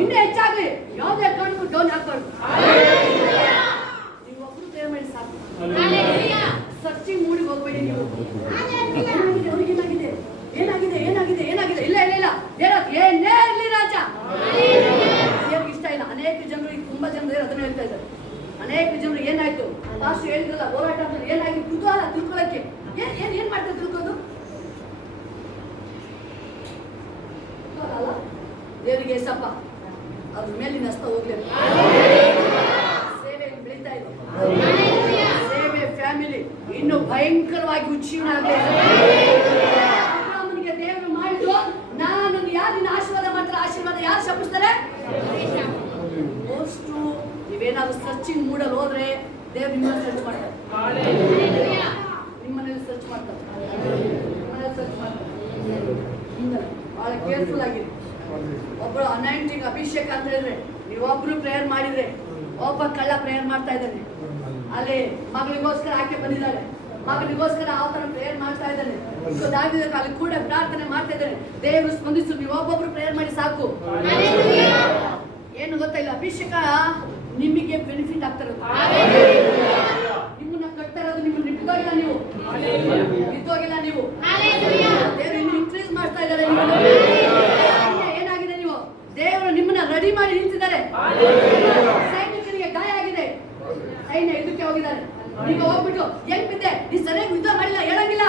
ಇನ್ನೂ ಹೆಚ್ಚಾಗ್ಲಿ, ಯಾವುದೇ ಕಾರಣಕ್ಕೂ ಡೌನ್ ಹಾಕ್ಬಾರ್ದು. ನೀವು ಒಬ್ರು ಪ್ರೇಯರ್ ಮಾಡಿ ಸಾಕು. ಸರ್ಚಿಂಗ್ ಮೂಡಿಗೆ ಹೋಗ್ಬೇಡಿ. ನೀವು ಅವ್ರಿಗೇನಾಗಿದೆ ಏನಾಗಿದೆ ಏನಾಗಿದೆ ಏನಾಗಿದೆ ಇಲ್ಲ ಇಲ್ಲ ಇಲ್ಲ ಏನೇ ಇರಲಿ ರಾಜ ದೇವ್ರಿಗೆ ಇಷ್ಟ ಇಲ್ಲ. ಅನೇಕ ಜನರು ತುಂಬಾ ಜನರು ಅದನ್ನ ಹೇಳ್ತಾ ಇದ್ದಾರೆ. ಅನೇಕ ಜನರು ಏನಾಯ್ತು ಲಾಸ್ಟ್ ಹೇಳಿದ್ರಲ್ಲ ಹೋರಾಟ ಅಂತ ಏನಾಗಿ ಕುತೂಹಲ ತಿಳ್ಕೊಳ್ಳಕ್ಕೆ ಏನ್ ಮಾಡ್ತಾರೆ ತಿಳ್ಕೋದು ಅಲ್ಲ. ದೇವರಿಗೆ ಸಪ್ಪ ಅದ್ರ ಮೇಲಿನ ಹಸ್ತ ಹೋಗ್ಲಿ. ಸೇವೆ ಬೆಳೀತಾ ಇದೆ. ಸೇವೆ ಫ್ಯಾಮಿಲಿ ಇನ್ನು ಭಯಂಕರವಾಗಿ ಉಚ್ಚೀವನಾಗಲಿ. ಅಬ್ರಾಹ್ಮನಿಗೆ ದೇವರು ಮಾಡಿದ್ರು, ನಾನು ಯಾರಿನ ಆಶೀರ್ವಾದ ಮಾಡ್ತಾರೆ, ಆಶೀರ್ವಾದ ಯಾರು ಶಪಿಸ್ತಾರೆ? ಮೋಸ್ಟು ನೀವೇನಾದ್ರು ಸರ್ಚಿಂಗ್ ಮೂಡಲ್ಲಿ ಹೋದ್ರೆ ದೇವ್ರು ನಿಮ್ಮನ್ನ ಸರ್ಚ್ ಮಾಡ್ತಾರೆ. ನಿಮ್ಮನೇಲಿ ಸರ್ಚ್ ಮಾಡ್ತಾರೆ. ನಿಮ್ಮನೇಲಿ ಸರ್ಚ್ ಮಾಡ್ತಾರೆ. ಬಹಳ ಕೇರ್ಫುಲ್ ಆಗಿರಿ. ಒಬ್ಬರು ಅನಾಯಿಂಟಿಂಗ್ ಅಭಿಷೇಕ ಅಂತ ಹೇಳಿದ್ರೆ ನೀವೊಬ್ರು ಪ್ರೇಯರ್ ಮಾಡಿದ್ರೆ ಒಬ್ಬ ಕಳ್ಳ ಪ್ರೇಯರ್ ಮಾಡ್ತಾ ಇದ್ದಾನೆ. ಅಲ್ಲಿ ಮಗಳಿಗೋಸ್ಕರ ಆಕೆ ಬಂದಿದ್ದಾಳೆ, ಮಗಳಿಗೋಸ್ಕರ ಯಾವ ತರ ಪ್ರೇಯರ್ ಮಾಡ್ತಾ ಇದ್ದಾನೆ, ಅಲ್ಲಿ ಕೂಡ ಪ್ರಾರ್ಥನೆ ಮಾಡ್ತಾ ಇದ್ದಾನೆ. ದೇವರು ಸ್ಪಂದಿಸು. ನೀವು ಒಬ್ಬೊಬ್ರು ಪ್ರೇಯರ್ ಮಾಡಿ ಸಾಕು. ಏನು ಗೊತ್ತಾ ಇಲ್ಲ, ಅಭಿಷೇಕ ನಿಮಗೆ ಬೆನಿಫಿಟ್ ಆಗ್ತಾ ಇರೋದು. ನಿಮ್ಮನ್ನ ಕಟ್ತಾ ಇರೋದು ನಿಮ್ಮನ್ನ ನಿಂತೋಗಿಲ್ಲ, ನೀವು ನಿಂತೋಗಿಲ್ಲ. ನೀವು ದೇವರು ಇನ್ನು ಇನ್ಕ್ರೀಸ್ ಮಾಡ್ತಾ ಇದ್ದಾರೆ. ಏನಾಗಿದೆ, ನೀವು ದೇವರು ನಿಮ್ಮನ್ನ ರೆಡಿ ಮಾಡಿ ನಿಂತಿದ್ದಾರೆ. ಸೈನಿಕರಿಗೆ ಗಾಯ ಆಗಿದೆ, ಸೈನ್ಯ ಇದಕ್ಕೆ ಹೋಗಿದ್ದಾರೆ. ಈಗ ಹೋಗ್ಬಿಟ್ಟು ಹೆಂಗ್ ಬಿದ್ದೆ, ನೀ ಸರಿಯಾಗಿ ಯುದ್ಧ ಮಾಡಿಲ್ಲ ಹೇಳಂಗಿಲ್ಲ.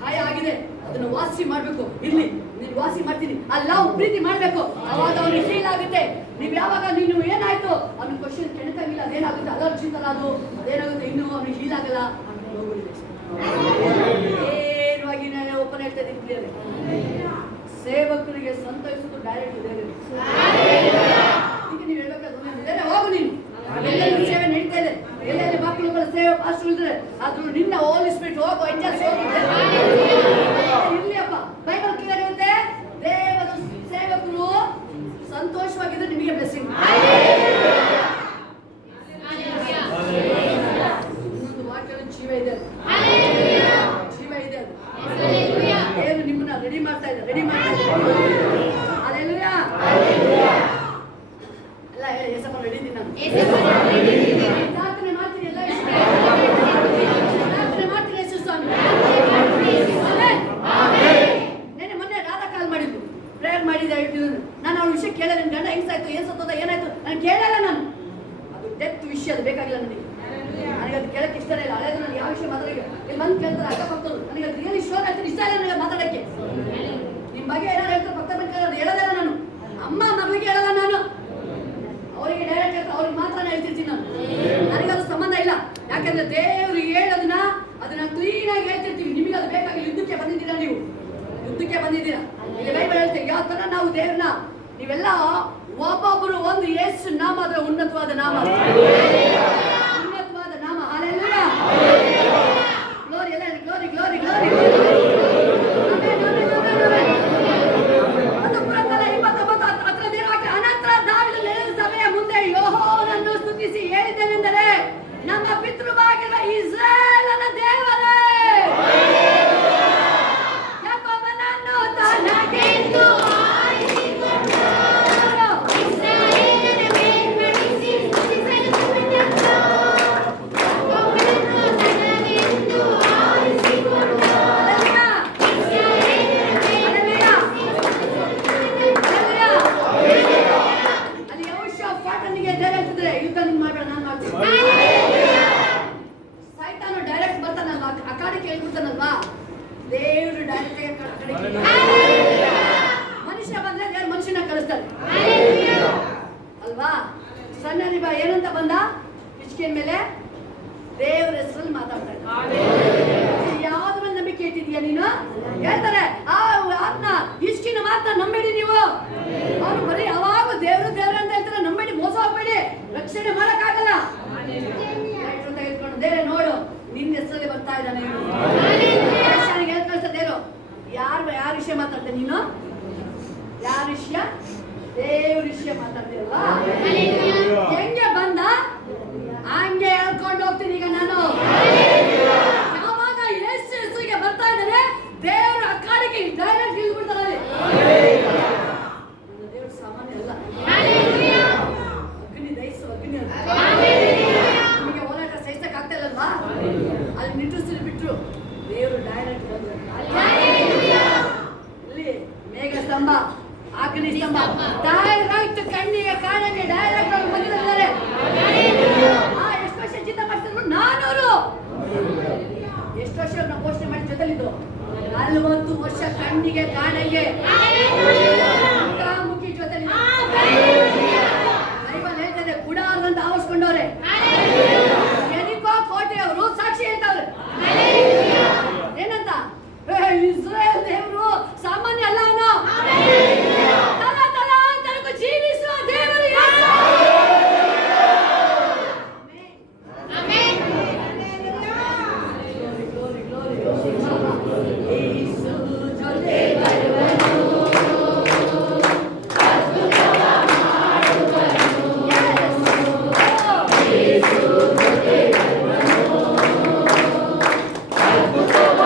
ಗಾಯ ಆಗಿದೆ, ಅದನ್ನು ವಾಸಿ ಮಾಡ್ಬೇಕು. ಇಲ್ಲಿ ನೀನು ವಾಸಿ ಮಾಡ್ತೀನಿ, ಅಲ್ಲ ಪ್ರೀತಿ ಮಾಡ್ಬೇಕು. ಅವಾಗ ಅವ್ನಿಗೆ ಫೀಲ್ ಆಗುತ್ತೆ. ನೀವ್ ಯಾವಾಗ ನೀನು ಏನಾಯ್ತು ಅವ್ನ ಕ್ವಶನ್ ಕೆಣಕಂಗಿಲ್ಲ, ಅದೇನಾಗುತ್ತೆ ಅಲರ್ಜಿ ತರ ಅದು ಅದೇನಾಗುತ್ತೆ, ಇನ್ನು ಅವ್ನಿಗೆ ಫೀಲ್ ಆಗಲ್ಲ. ನೇರವಾಗಿ ನಾನು ಓಪನ್ ಹೇಳ್ತಾ ಇದ್ದೀನಿ. ಸೇವಕರಿಗೆ ಸಂತೈಸುವುದು ಡೈರೆಕ್ಟ್ ಇದೆ. ಈಗ ನೀವು ಹೇಳ್ಬೇಕಾದ್ರೆ ಹೋಗು, ನೀನು ಎಲ್ಲೆಲ್ಲಿ ಸೇವೆ ನಡೀತಾ ಇದೆ, ಎಲ್ಲೆಲ್ಲಿ ಮಕ್ಕಳುಗಳ ಸೇವೆ ಪಾಸ್ಟರ್ ಇದ್ದಾರೆ, ಆದ್ರೂ ನಿನ್ನ ಹೋಲಿ ಸ್ಪಿರಿಟ್ ಹೋಗು, ಎಂಜಾಯ್ ಇರ್ಲಿ ಅಪ್ಪ. ಬೈಬಲ್ ಕ್ಲಿಯರ್ ಇರುತ್ತೆ, ದೇವರ ಸೇವಕರು ಸಂತೋಷವಾಗಿದ್ರೆ ನಿಮಗೆ ಬ್ಲೆಸ್ಸಿಂಗ್. ಇನ್ನೊಂದು ವಾಕ್ಯದ ಜೀವ ಇದೆ, ಜೀವ ಇದೆ. ದೇವರು ನಿಮ್ಮನ್ನ ರೆಡಿ ಮಾಡ್ತಾ ಇದ್ದಾರೆ, ರೆಡಿ ಮಾಡ್ತಾ ಇದ್ದಾರೆ. ಅಲ್ಲೆಲ್ಲೂಯಾ ಎಲ್ಲ ಹೇಳಿ, ಯೇಸಪ್ಪ ರೆಡಿ ಇದ್ದೀನಿ ನಾನು. ಪ್ರಾರ್ಥನೆ ಮಾಡ್ತೀನಿ, ಎಲ್ಲ ಪ್ರಾರ್ಥನೆ ಮಾಡ್ತೀನಿ. ಯೇಸು ಸ್ವಾಮಿ ಮೊನ್ನೆ ರಾಧಾ ಕಾಲ್ ಮಾಡಿದ್ದು, ಪ್ರೇಯರ್ ಮಾಡಿದ್ದೆ. ನಾನು ಅವ್ರ ವಿಷಯ ಕೇಳಿದೆ, ನನ್ನ ಗಂಡ ಹೆಂಗ್ಸಾಯ್ತು, ಏನ್ ಸತ್ತೋದ ಏನಾಯ್ತು ನಾನು ಕೇಳಲ್ಲ. ನಾನು ಅದು ಡೆತ್ ವಿಷಯ, ಅದು ಬೇಕಾಗಿಲ್ಲ ನನಗೆ. ನನಗೆ ಅದು ಕೇಳಕ್ಕೆ ಇಷ್ಟ ಇಲ್ಲ. ಹಳೆದು ನಾನು ಯಾವ ವಿಷಯ ಮಾತಾಡಿ ಇಲ್ಲಿ ಬಂದು ಕೇಳ್ತಾರೆ ಅಕ್ಕಪಕ್ಕರು. ನನಗೆ ಅದು ರಿಯಲಿ ಶೋರ್ ಆಯ್ತು, ಇಷ್ಟ ಇಲ್ಲ ನನಗೆ ಮಾತಾಡಕ್ಕೆ. ನಿಮ್ಮ ಬಗ್ಗೆ ಏನಾರು ಹೇಳ್ತಾರೆ ಪಕ್ಕ ಬಂದು ಅದು ಹೇಳೋದಲ್ಲ. ನಾನು ಅಮ್ಮ ಮಗಳಿಗೆ ಹೇಳಲ್ಲ, ನಾನು ಅವರಿಗೆ ಡೈರೆಕ್ಟ್ ಹೇಳ್ತಾರೆ, ಅವ್ರಿಗೆ ಮಾತ್ರ ಹೇಳ್ತಿರ್ತೀನಿ ನಾನು. ನನಗದು ಸಂಬಂಧ ಇಲ್ಲ. ಯಾಕಂದ್ರೆ ದೇವರು ಹೇಳೋದನ್ನ ಅದನ್ನ ಕ್ಲೀನ್ ಆಗಿ ಹೇಳ್ತಿರ್ತೀವಿ. ನಿಮಗೆ ಅದು ಬೇಕಾಗಿಲ್ಲ. ಯುದ್ಧಕ್ಕೆ ಬಂದಿದ್ದೀರಾ, ನೀವು ಯುದ್ಧಕ್ಕೆ ಬಂದಿದ್ದೀರಾ. ಇಲ್ಲಿ ಬೈಬಲ್ ಹೇಳ್ತೇವೆ ಯಾವ ತರ ನಾವು ದೇವ್ರನ್ನ, ನೀವೆಲ್ಲ ಒಬ್ಬೊಬ್ಬರು ಒಂದು ಯೇಸು ನಾಮ ಆದ್ರೆ ಉನ್ನತವಾದ ನಾಮ, ಉನ್ನತವಾದ ನಾಮ. ಹಲ್ಲೆಲೂಯಾ, ಗ್ಲೋರಿ, ಎಲ್ಲ ಗ್ಲೋರಿ ಗ್ಲೋರಿ ಗ್ಲೋರಿ. ಅನಂತರ ದಾವೀದನು ನೆಲದ ಸಭೆಯ ಮುಂದೆ ಯೆಹೋವನನ್ನು ಸ್ತುತಿಸಿ ಹೇಳಿದ್ದೇನೆಂದರೆ, ನಮ್ಮ ಪಿತೃವಾಗಿರುವ ಇಸ್ರಾಯೇಲನ ದೇವರೇ, ಯಾಕೋಬನನ್ನು ತನಗೆಂದು ದೇವರು ಡೈರೆಕ್ಟ್ ಮನುಷ್ಯ ಬಂದ್ರೆ ದೇವ್ರು ಮನುಷ್ಯನ ಕಳಿಸ್ತಾರೆ ಅಲ್ವಾ. ಸಣ್ಣ ನಿಬ ಏನಂತ ಬಂದ, ಹಿಚ್ಕಿನ ಮೇಲೆ ದೇವರ ಹೆಸರಲ್ಲಿ ಮಾತಾಡ್ತಾ ಇದ್ದಾರೆ. ಯಾವ್ದ್ರ ಮೇಲೆ ನಂಬಿಕೆ ಇಟ್ಟಿದ್ಯಾ ನೀನು? ಹೇಳ್ತಾರೆ ಅದನ್ನ ಹಿಚ್ಕಿನ ಮಾತನ್ನ ನಂಬೇಡಿ ನೀವು. ಅವ್ರು ಬರೀ ಯಾವಾಗ ದೇವ್ರು ದೇವ್ರು ಅಂತ ಹೇಳ್ತಾರೆ, ನಂಬೇಡಿ, ಮೋಸ ಹೋಗ್ಬೇಡಿ, ರಕ್ಷಣೆ ಮಾಡಕ್ಕಾಗಲ್ಲ. ತೆಗೆದುಕೊಂಡು ದೇವ್ರೆ ನೋಡು ನಿನ್ನ ಹೆಸರಲ್ಲಿ ಬರ್ತಾ ಇದ್ದಾನೆ. ಹೇಳ್ಕಳ್ಸದೇನು ಯಾರ ವಿಷಯ ಮಾತಾಡ್ತೇನೆ ನೀನು? ಯಾರ ವಿಷಯ? ದೇವ್ರ ವಿಷಯ ಮಾತಾಡ್ತೀರಲ್ವಾ? ಹೆಂಗೆ ಬಂದ ಹಂಗೆ ಹೇಳ್ಕೊಂಡು ಹೋಗ್ತೀನಿ ಈಗ ನಾನು. ಯಾವಾಗ ಯೇಸುಗೆ ಬರ್ತಾ ಇದ್ದಾನೆ ದೇವ್ರ ಅಕ್ಕಾಡಿಗೆ ಡೈರೆಕ್ಟ್ ಇಳ್ಬಿಡ್ತಾರೆ. ದೇವ್ರ ಸಾಮಾನ್ಯ ಅಲ್ಲ. ಡೈರೆಕ್ಟ್ ಕಣ್ಣಿಗೆ ಕಾಣಂಗೆ ಡೈರೆಕ್ಟ್ ಅವ್ರು ಬಂದಿದ್ದಾರೆ. ಎಷ್ಟು ವರ್ಷ ಚಿಂತ ಮಾಡ್ತಿದ್ರು? 400. ಎಷ್ಟು ವರ್ಷ ನಾವು ಘೋಷಣೆ ಮಾಡಿ ಜೊತೆಲಿದ್ದು? 40 ವರ್ಷ ಕಣ್ಣಿಗೆ ಕಾಣಂಗೆ ಮುಖಾಮುಖಿ ಜೊತೆಲಿ ಬೈಬಲ್ ಹೇಳ್ತದೆ. ಗುಡಾರದಂತ ಆವರಿಸ್ಕೊಂಡವ್ರೆ. ಎನಿಕೋ ಕೋಟೆಯವರು ಸಾಕ್ಷಿ ಹೇಳ್ತಾವ್ರೆ. ಏನಂತ? ಇಸ್ರಾಯೇಲ್ ದೇವರು ಸಾಮಾನ್ಯ ಅಲ್ಲ ಅನ್ನೋ, ತಲತಲಾಂತರಕ್ಕೂ ಜೀವಿಸುವ ದೇವರು ಯೇಸು. ಆಮೆನ್. ಯೇಸು ಜೊತೆ ಬರುವನು, ಅದ್ಭುತವ ಮಾಡುವನು. ಯೇಸು ಜೊತೆ ಬರುವನು, ಅದ್ಭುತವ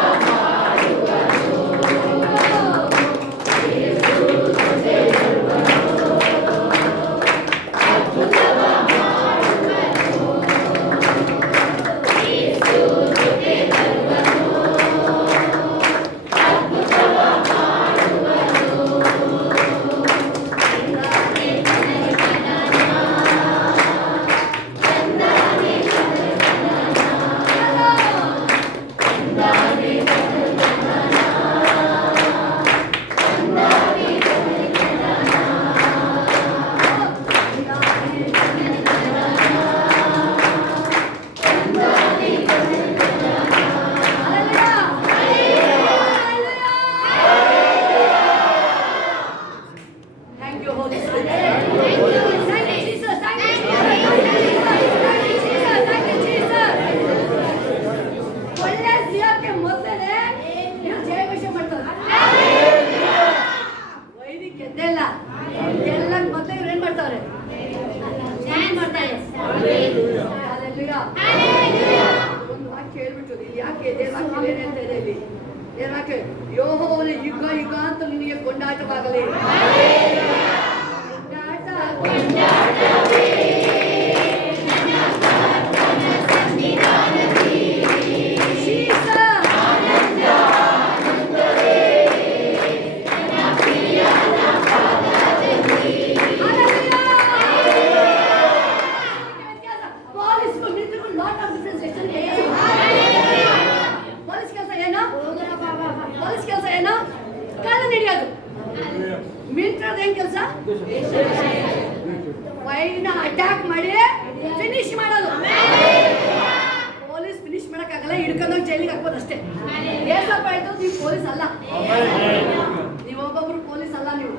ಯೆಹೋವನೇ ಯುಗ ಯುಗಾಂತ ನಿನಗೆ ಕೊಂಡಾಟವಾಗಲಿ. ವೈರಿನ ಅಟ್ಯಾಕ್ ಮಾಡಿ ಫಿನಿಶ್ ಮಾಡೋದು. ಪೊಲೀಸ್ ಫಿನಿಶ್ ಮಾಡಕ್ಕಾಗಲ್ಲ, ಹಿಡ್ಕೊಂಡೋಗಿ ಜೈಲಿಗೆ ಹಾಕ್ಬೋದು ಅಷ್ಟೇ. ಏಸಪ್ಪ ಆಯ್ತು, ನೀವು ಪೊಲೀಸ್ ಅಲ್ಲ. ನೀವು ಒಬ್ಬೊಬ್ರು ಪೊಲೀಸ್ ಅಲ್ಲ. ನೀವು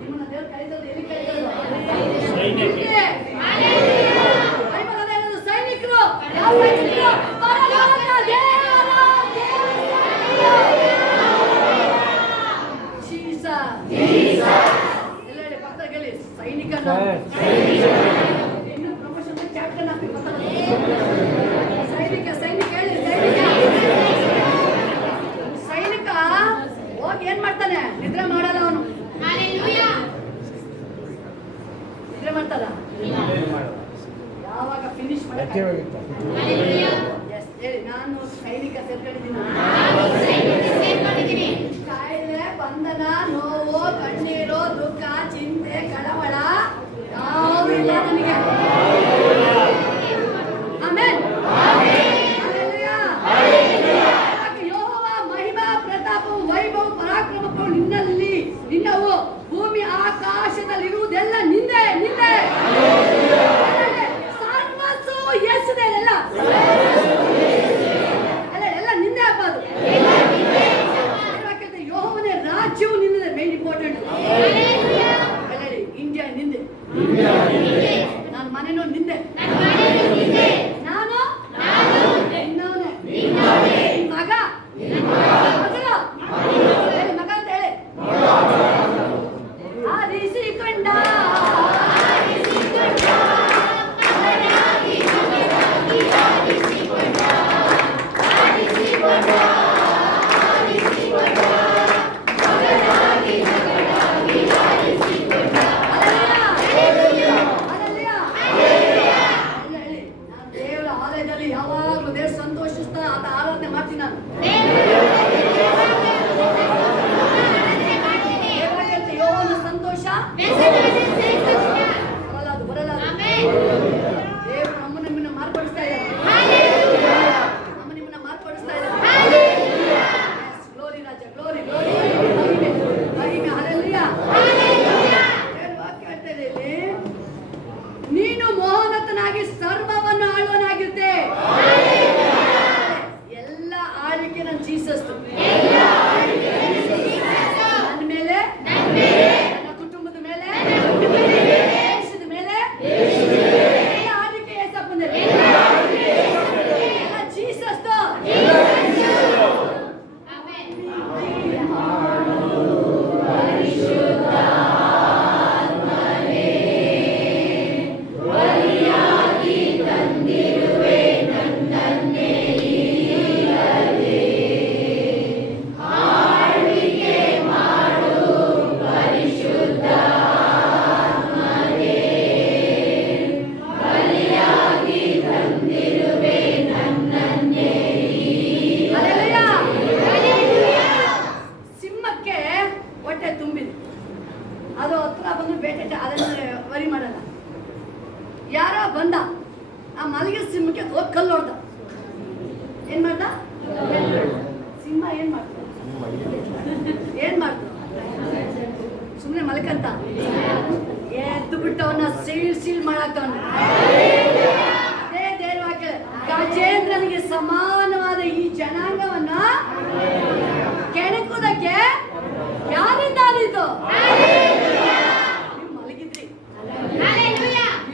ನಿಮ್ಮನ್ನ ದೇವ್ರು ಕರೀತದ್ದು ಎಲ್ಲಿ ಕರೀತದ್ದು? ಸೈನಿಕರು. ಯಾವ ಸೈನಿಕರು? ಸೈನಿಕ ಇನ್ನು ಪ್ರಮೋಷನ್ ಕ್ಯಾಪ್ಟನ್ ಆಗ್ಬೇಕು. ಸೈನಿಕ ಸೈನಿಕ ಹೇಳಿ. ಸೈನಿಕ ಹೋಗಿ ಏನ್ ಮಾಡ್ತಾನೆ? ನಿದ್ರೆ ಮಾಡಲ್ಲ ಅವನು. ನಿದ್ರೆ ಮಾಡ್ತಾರ? ಯಾವಾಗ ಫಿನಿಶ್ ಮಾಡಕ್ಕೆ ಹೇಳಿ. ನಾನು ಸೈನಿಕ ಸೇರ್ಕೊಂಡಿದ್ದೀನಿ. ಕಾಯಿಲೆ, ಬಂಧನ, ನೋವು, ಕಣ್ಣೀರು, ದುಃಖ, ಚಿಂತೆ, ಕಳವಳ ಯಾವುದೂ ಇಲ್ಲ ನನಗೆ. ಆಮೆನ್. ಯೆಹೋವ ಮಹಿಮಾ ಪ್ರತಾಪವು ವೈಭವ ಪರಾಕ್ರಮಗಳು ನಿನ್ನವು. ಭೂಮಿ ಆಕಾಶದಲ್ಲಿರುವುದೆಲ್ಲ ನಿಂದೆ. ಸರ್ವಸ್ಸು ಯೇಸುದೇ. ಎಲ್ಲ ನಿಂದೆ ಹಬ್ಬ. ಅದು ಯೆಹೋವನೇ ರಾಜ್ಯವು ನಿನ್ನದೇ. ಬರಲ್ಲ. ದೇವರು ನಮ್ಮನ್ನ ಮಾರ್ಪಡಿಸ್ತಾ ಇದ್ದಾರೆ. ನಿಮ್ಮನ್ನ ಮಾರ್ಪಡಿಸ್ತಾ ಇದ್ದಾರೆ. ಗ್ಲೋರಿ ರಾಜ, ಗ್ಲೋರಿ ಗ್ಲೋರಿ, ಮಹಿಮೆ, ಹಲ್ಲೆಲೂಯಾ. ವಾಕ್ಯ ಹೇಳ್ತಾ ಇದೆ ಇಲ್ಲಿ, ನೀನು ಮಹೋನ್ನತನಾಗಿ ಸರ್ವವನ್ನು ಆಳುವನಾಗಿರುತ್ತೆ. ಎಲ್ಲ ಆಳ್ವಿಕೆ ನನ್ನ ಜೀಸಸ್ ನನ್ನ ಮೇಲೆ, ನನ್ನ ಕುಟುಂಬದ ಮೇಲೆ, ದೇಶದ ಮೇಲೆ, ಎಲ್ಲ ಆಳ್ವಿಕೆ ಏಸಪ್ಪಂದೆ, ಎಲ್ಲ ಜೀಸಸ್. ಅದು ಹತ್ರ ಬಂದು ಬೇಟೆ ಅದನ್ನು ವರಿ ಮಾಡಲ್ಲ. ಯಾರೋ ಬಂದ, ಆ ಮಲಗಿದ ಸಿಂಹಕ್ಕೆ ಹೋಗಿ ಕಲ್ಲು ಹೊಡ್ದ. ಏನ್ ಮಾಡ್ದ? ಸಿಂಹ ಏನ್ ಮಾಡ್ತ? ಸುಮ್ಮನೆ ಮಲ್ಕಂತ ಎದ್ದು ಬಿಟ್ಟವನ್ನ ಸೀಲ್ ಮಾಡಾಕ್ತವನ್ನ. ಅದೇ ದೇವವಾಕ್ಯ, ಗಜೇಂದ್ರನಿಗೆ ಸಮಾನವಾದ ಈ ಜನಾಂಗವನ್ನ ಕೆಣಕುವುದಕ್ಕೆ ಯಾರಿಂದ ಆದೀತು? ನೀವು ಮಲಗಿದ್ರಿ.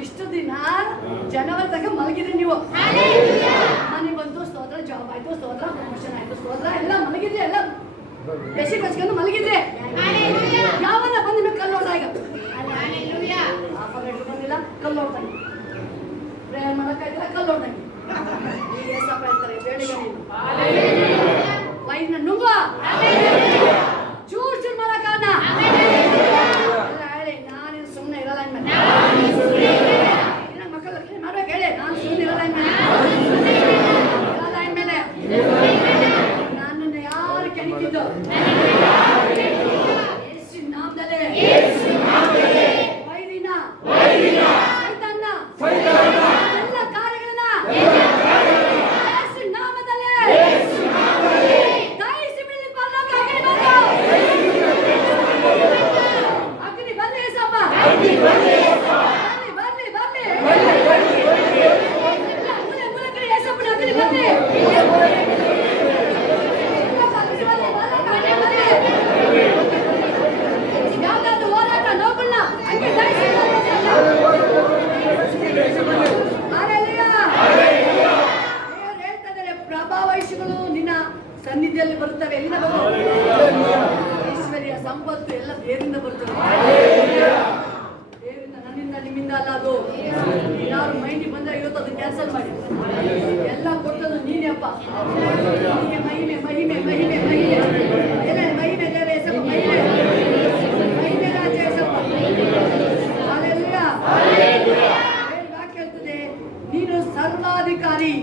ಇಷ್ಟು ದಿನ ಜನವರಿ ತನಕ ಮಲಗಿದ್ರಿ ನೀವು. ಮನೆ ಬಂತು, ಸ್ತೋತ್ರ, ಜಾಬ್ ಆಯ್ತು, ಸ್ತೋತ್ರ, ಪ್ರಮೋಷನ್ ಆಯ್ತು, ಸ್ತೋತ್ರ, ಎಲ್ಲ ಮಲಗಿದ್ರಿ. ಎಲ್ಲ ಬೆಸಿ ಕಚ್ಕೊಂಡು ಮಲಗಿದ್ರಿ. ಯಾವನ್ನ ಬಂದು ನಿಮಗೆ ಕಲ್ಲು ಹೊಡೆದ? ಈಗ ಬಂದಿಲ್ಲ, ಕಲ್ಲು ಹೊಡ್ದಂಗೆ. ಪ್ರೇಯರ್ ಮಾಡಕ್ಕಾಗಿಲ್ಲ, ಕಲ್ಲು ಹೊಡ್ದಂಗೆ. ಈಗ ಏಸಪ್ಪ ಹೇಳ್ತಾರೆ, ಬೇಡಿಗೆ ವೈನ ನುಂಗುವ ಚೂರ್ ಮಾಡಕ್ಕಾನ ಹೇಳಿ, ನಾನೇನು ಸುಮ್ಮನೆ ಇರಲ್ಲ ಅಂದ್ಮೇಲೆ ಮಕ್ಕಳ ಮಾಡ್ಬೇಕು. ಹೇಳಿ, ನಾನು ಸುಮ್ಮನೆ ಇರಲ್ಲ ಅಂದ್ಮೇಲೆ ನನ್ನನ್ನು ಯಾರು ಕೆಣಕಿದ್ದು? ಯೇಸು ನಾಮದಲ್ಲಿ ವೈರಿನ ಸೈತಾನನ ಎಲ್ಲ ಕಾರ್ಯಗಳನ್ನ ಯೇಸು ನಾಮದಲ್ಲಿ ದಹಿಸಿ ಬಿಡಲಿ. ಪರಲೋಕ ಅಗ್ನಿ ಬರಲಿ. ಏಸಪ್ಪ ಬರ್ಲಿ. ಮೂಲೆ ಕಡೆ ಏಸಪ್ಪನ ಅಗ್ನಿ ಬರ್ಲಿ. ಯಾವ್ದಾದ್ರು ಹೋರಾಟ ನೋವುಗಳನ್ನ ಹಂಗೆ ದಹಿಸಿ ಹೇಳ್ತಾ ಇದ್ದಾರೆ, ಪ್ರಭಾವೈಷಗಳು ನಿನ್ನ ಸನ್ನಿಧಿಯಲ್ಲಿ ಬರುತ್ತವೆ. ಎಲ್ಲಿಂದ ಬರ್ತವೆ? ಐಶ್ವರ್ಯ, ಸಂಪತ್ತು ಎಲ್ಲ ದೇವರಿಂದ ಬರ್ತವೆ. ದೇವರಿಂದ, ನನ್ನಿಂದ, ನಿಮ್ಮಿಂದ ಅಲ್ಲ. ಅದು ಯಾರು ಮೈಂಡಿಗೆ ಬಂದ್ರೆ ಇವತ್ತು ಅದನ್ನ ಕ್ಯಾನ್ಸಲ್ ಮಾಡಿ. ಎಲ್ಲ ಕೊಟ್ಟದ್ದು ನೀನೇ ಅಪ್ಪ. ನಿನಗೆ ಮಹಿಮೆ, ಮಹಿಮೆ, ಮಹಿಮೆ, ಮಹಿಮೆ. ಎಲ್ಲ ಮಹಿಮೆ ದೇವ ಏಸಪ್ಪ, ಮಹಿಮೆ, ಮಹಿಮೆ ರಾಜ ಏಸಪ್ಪ. ಹಲ್ಲೆಲೂಯಾ. ವಾಕ್ಯ ಹೇಳ್ತದೆ, ನೀನು ಸರ್ವಾಧಿಕಾರಿ.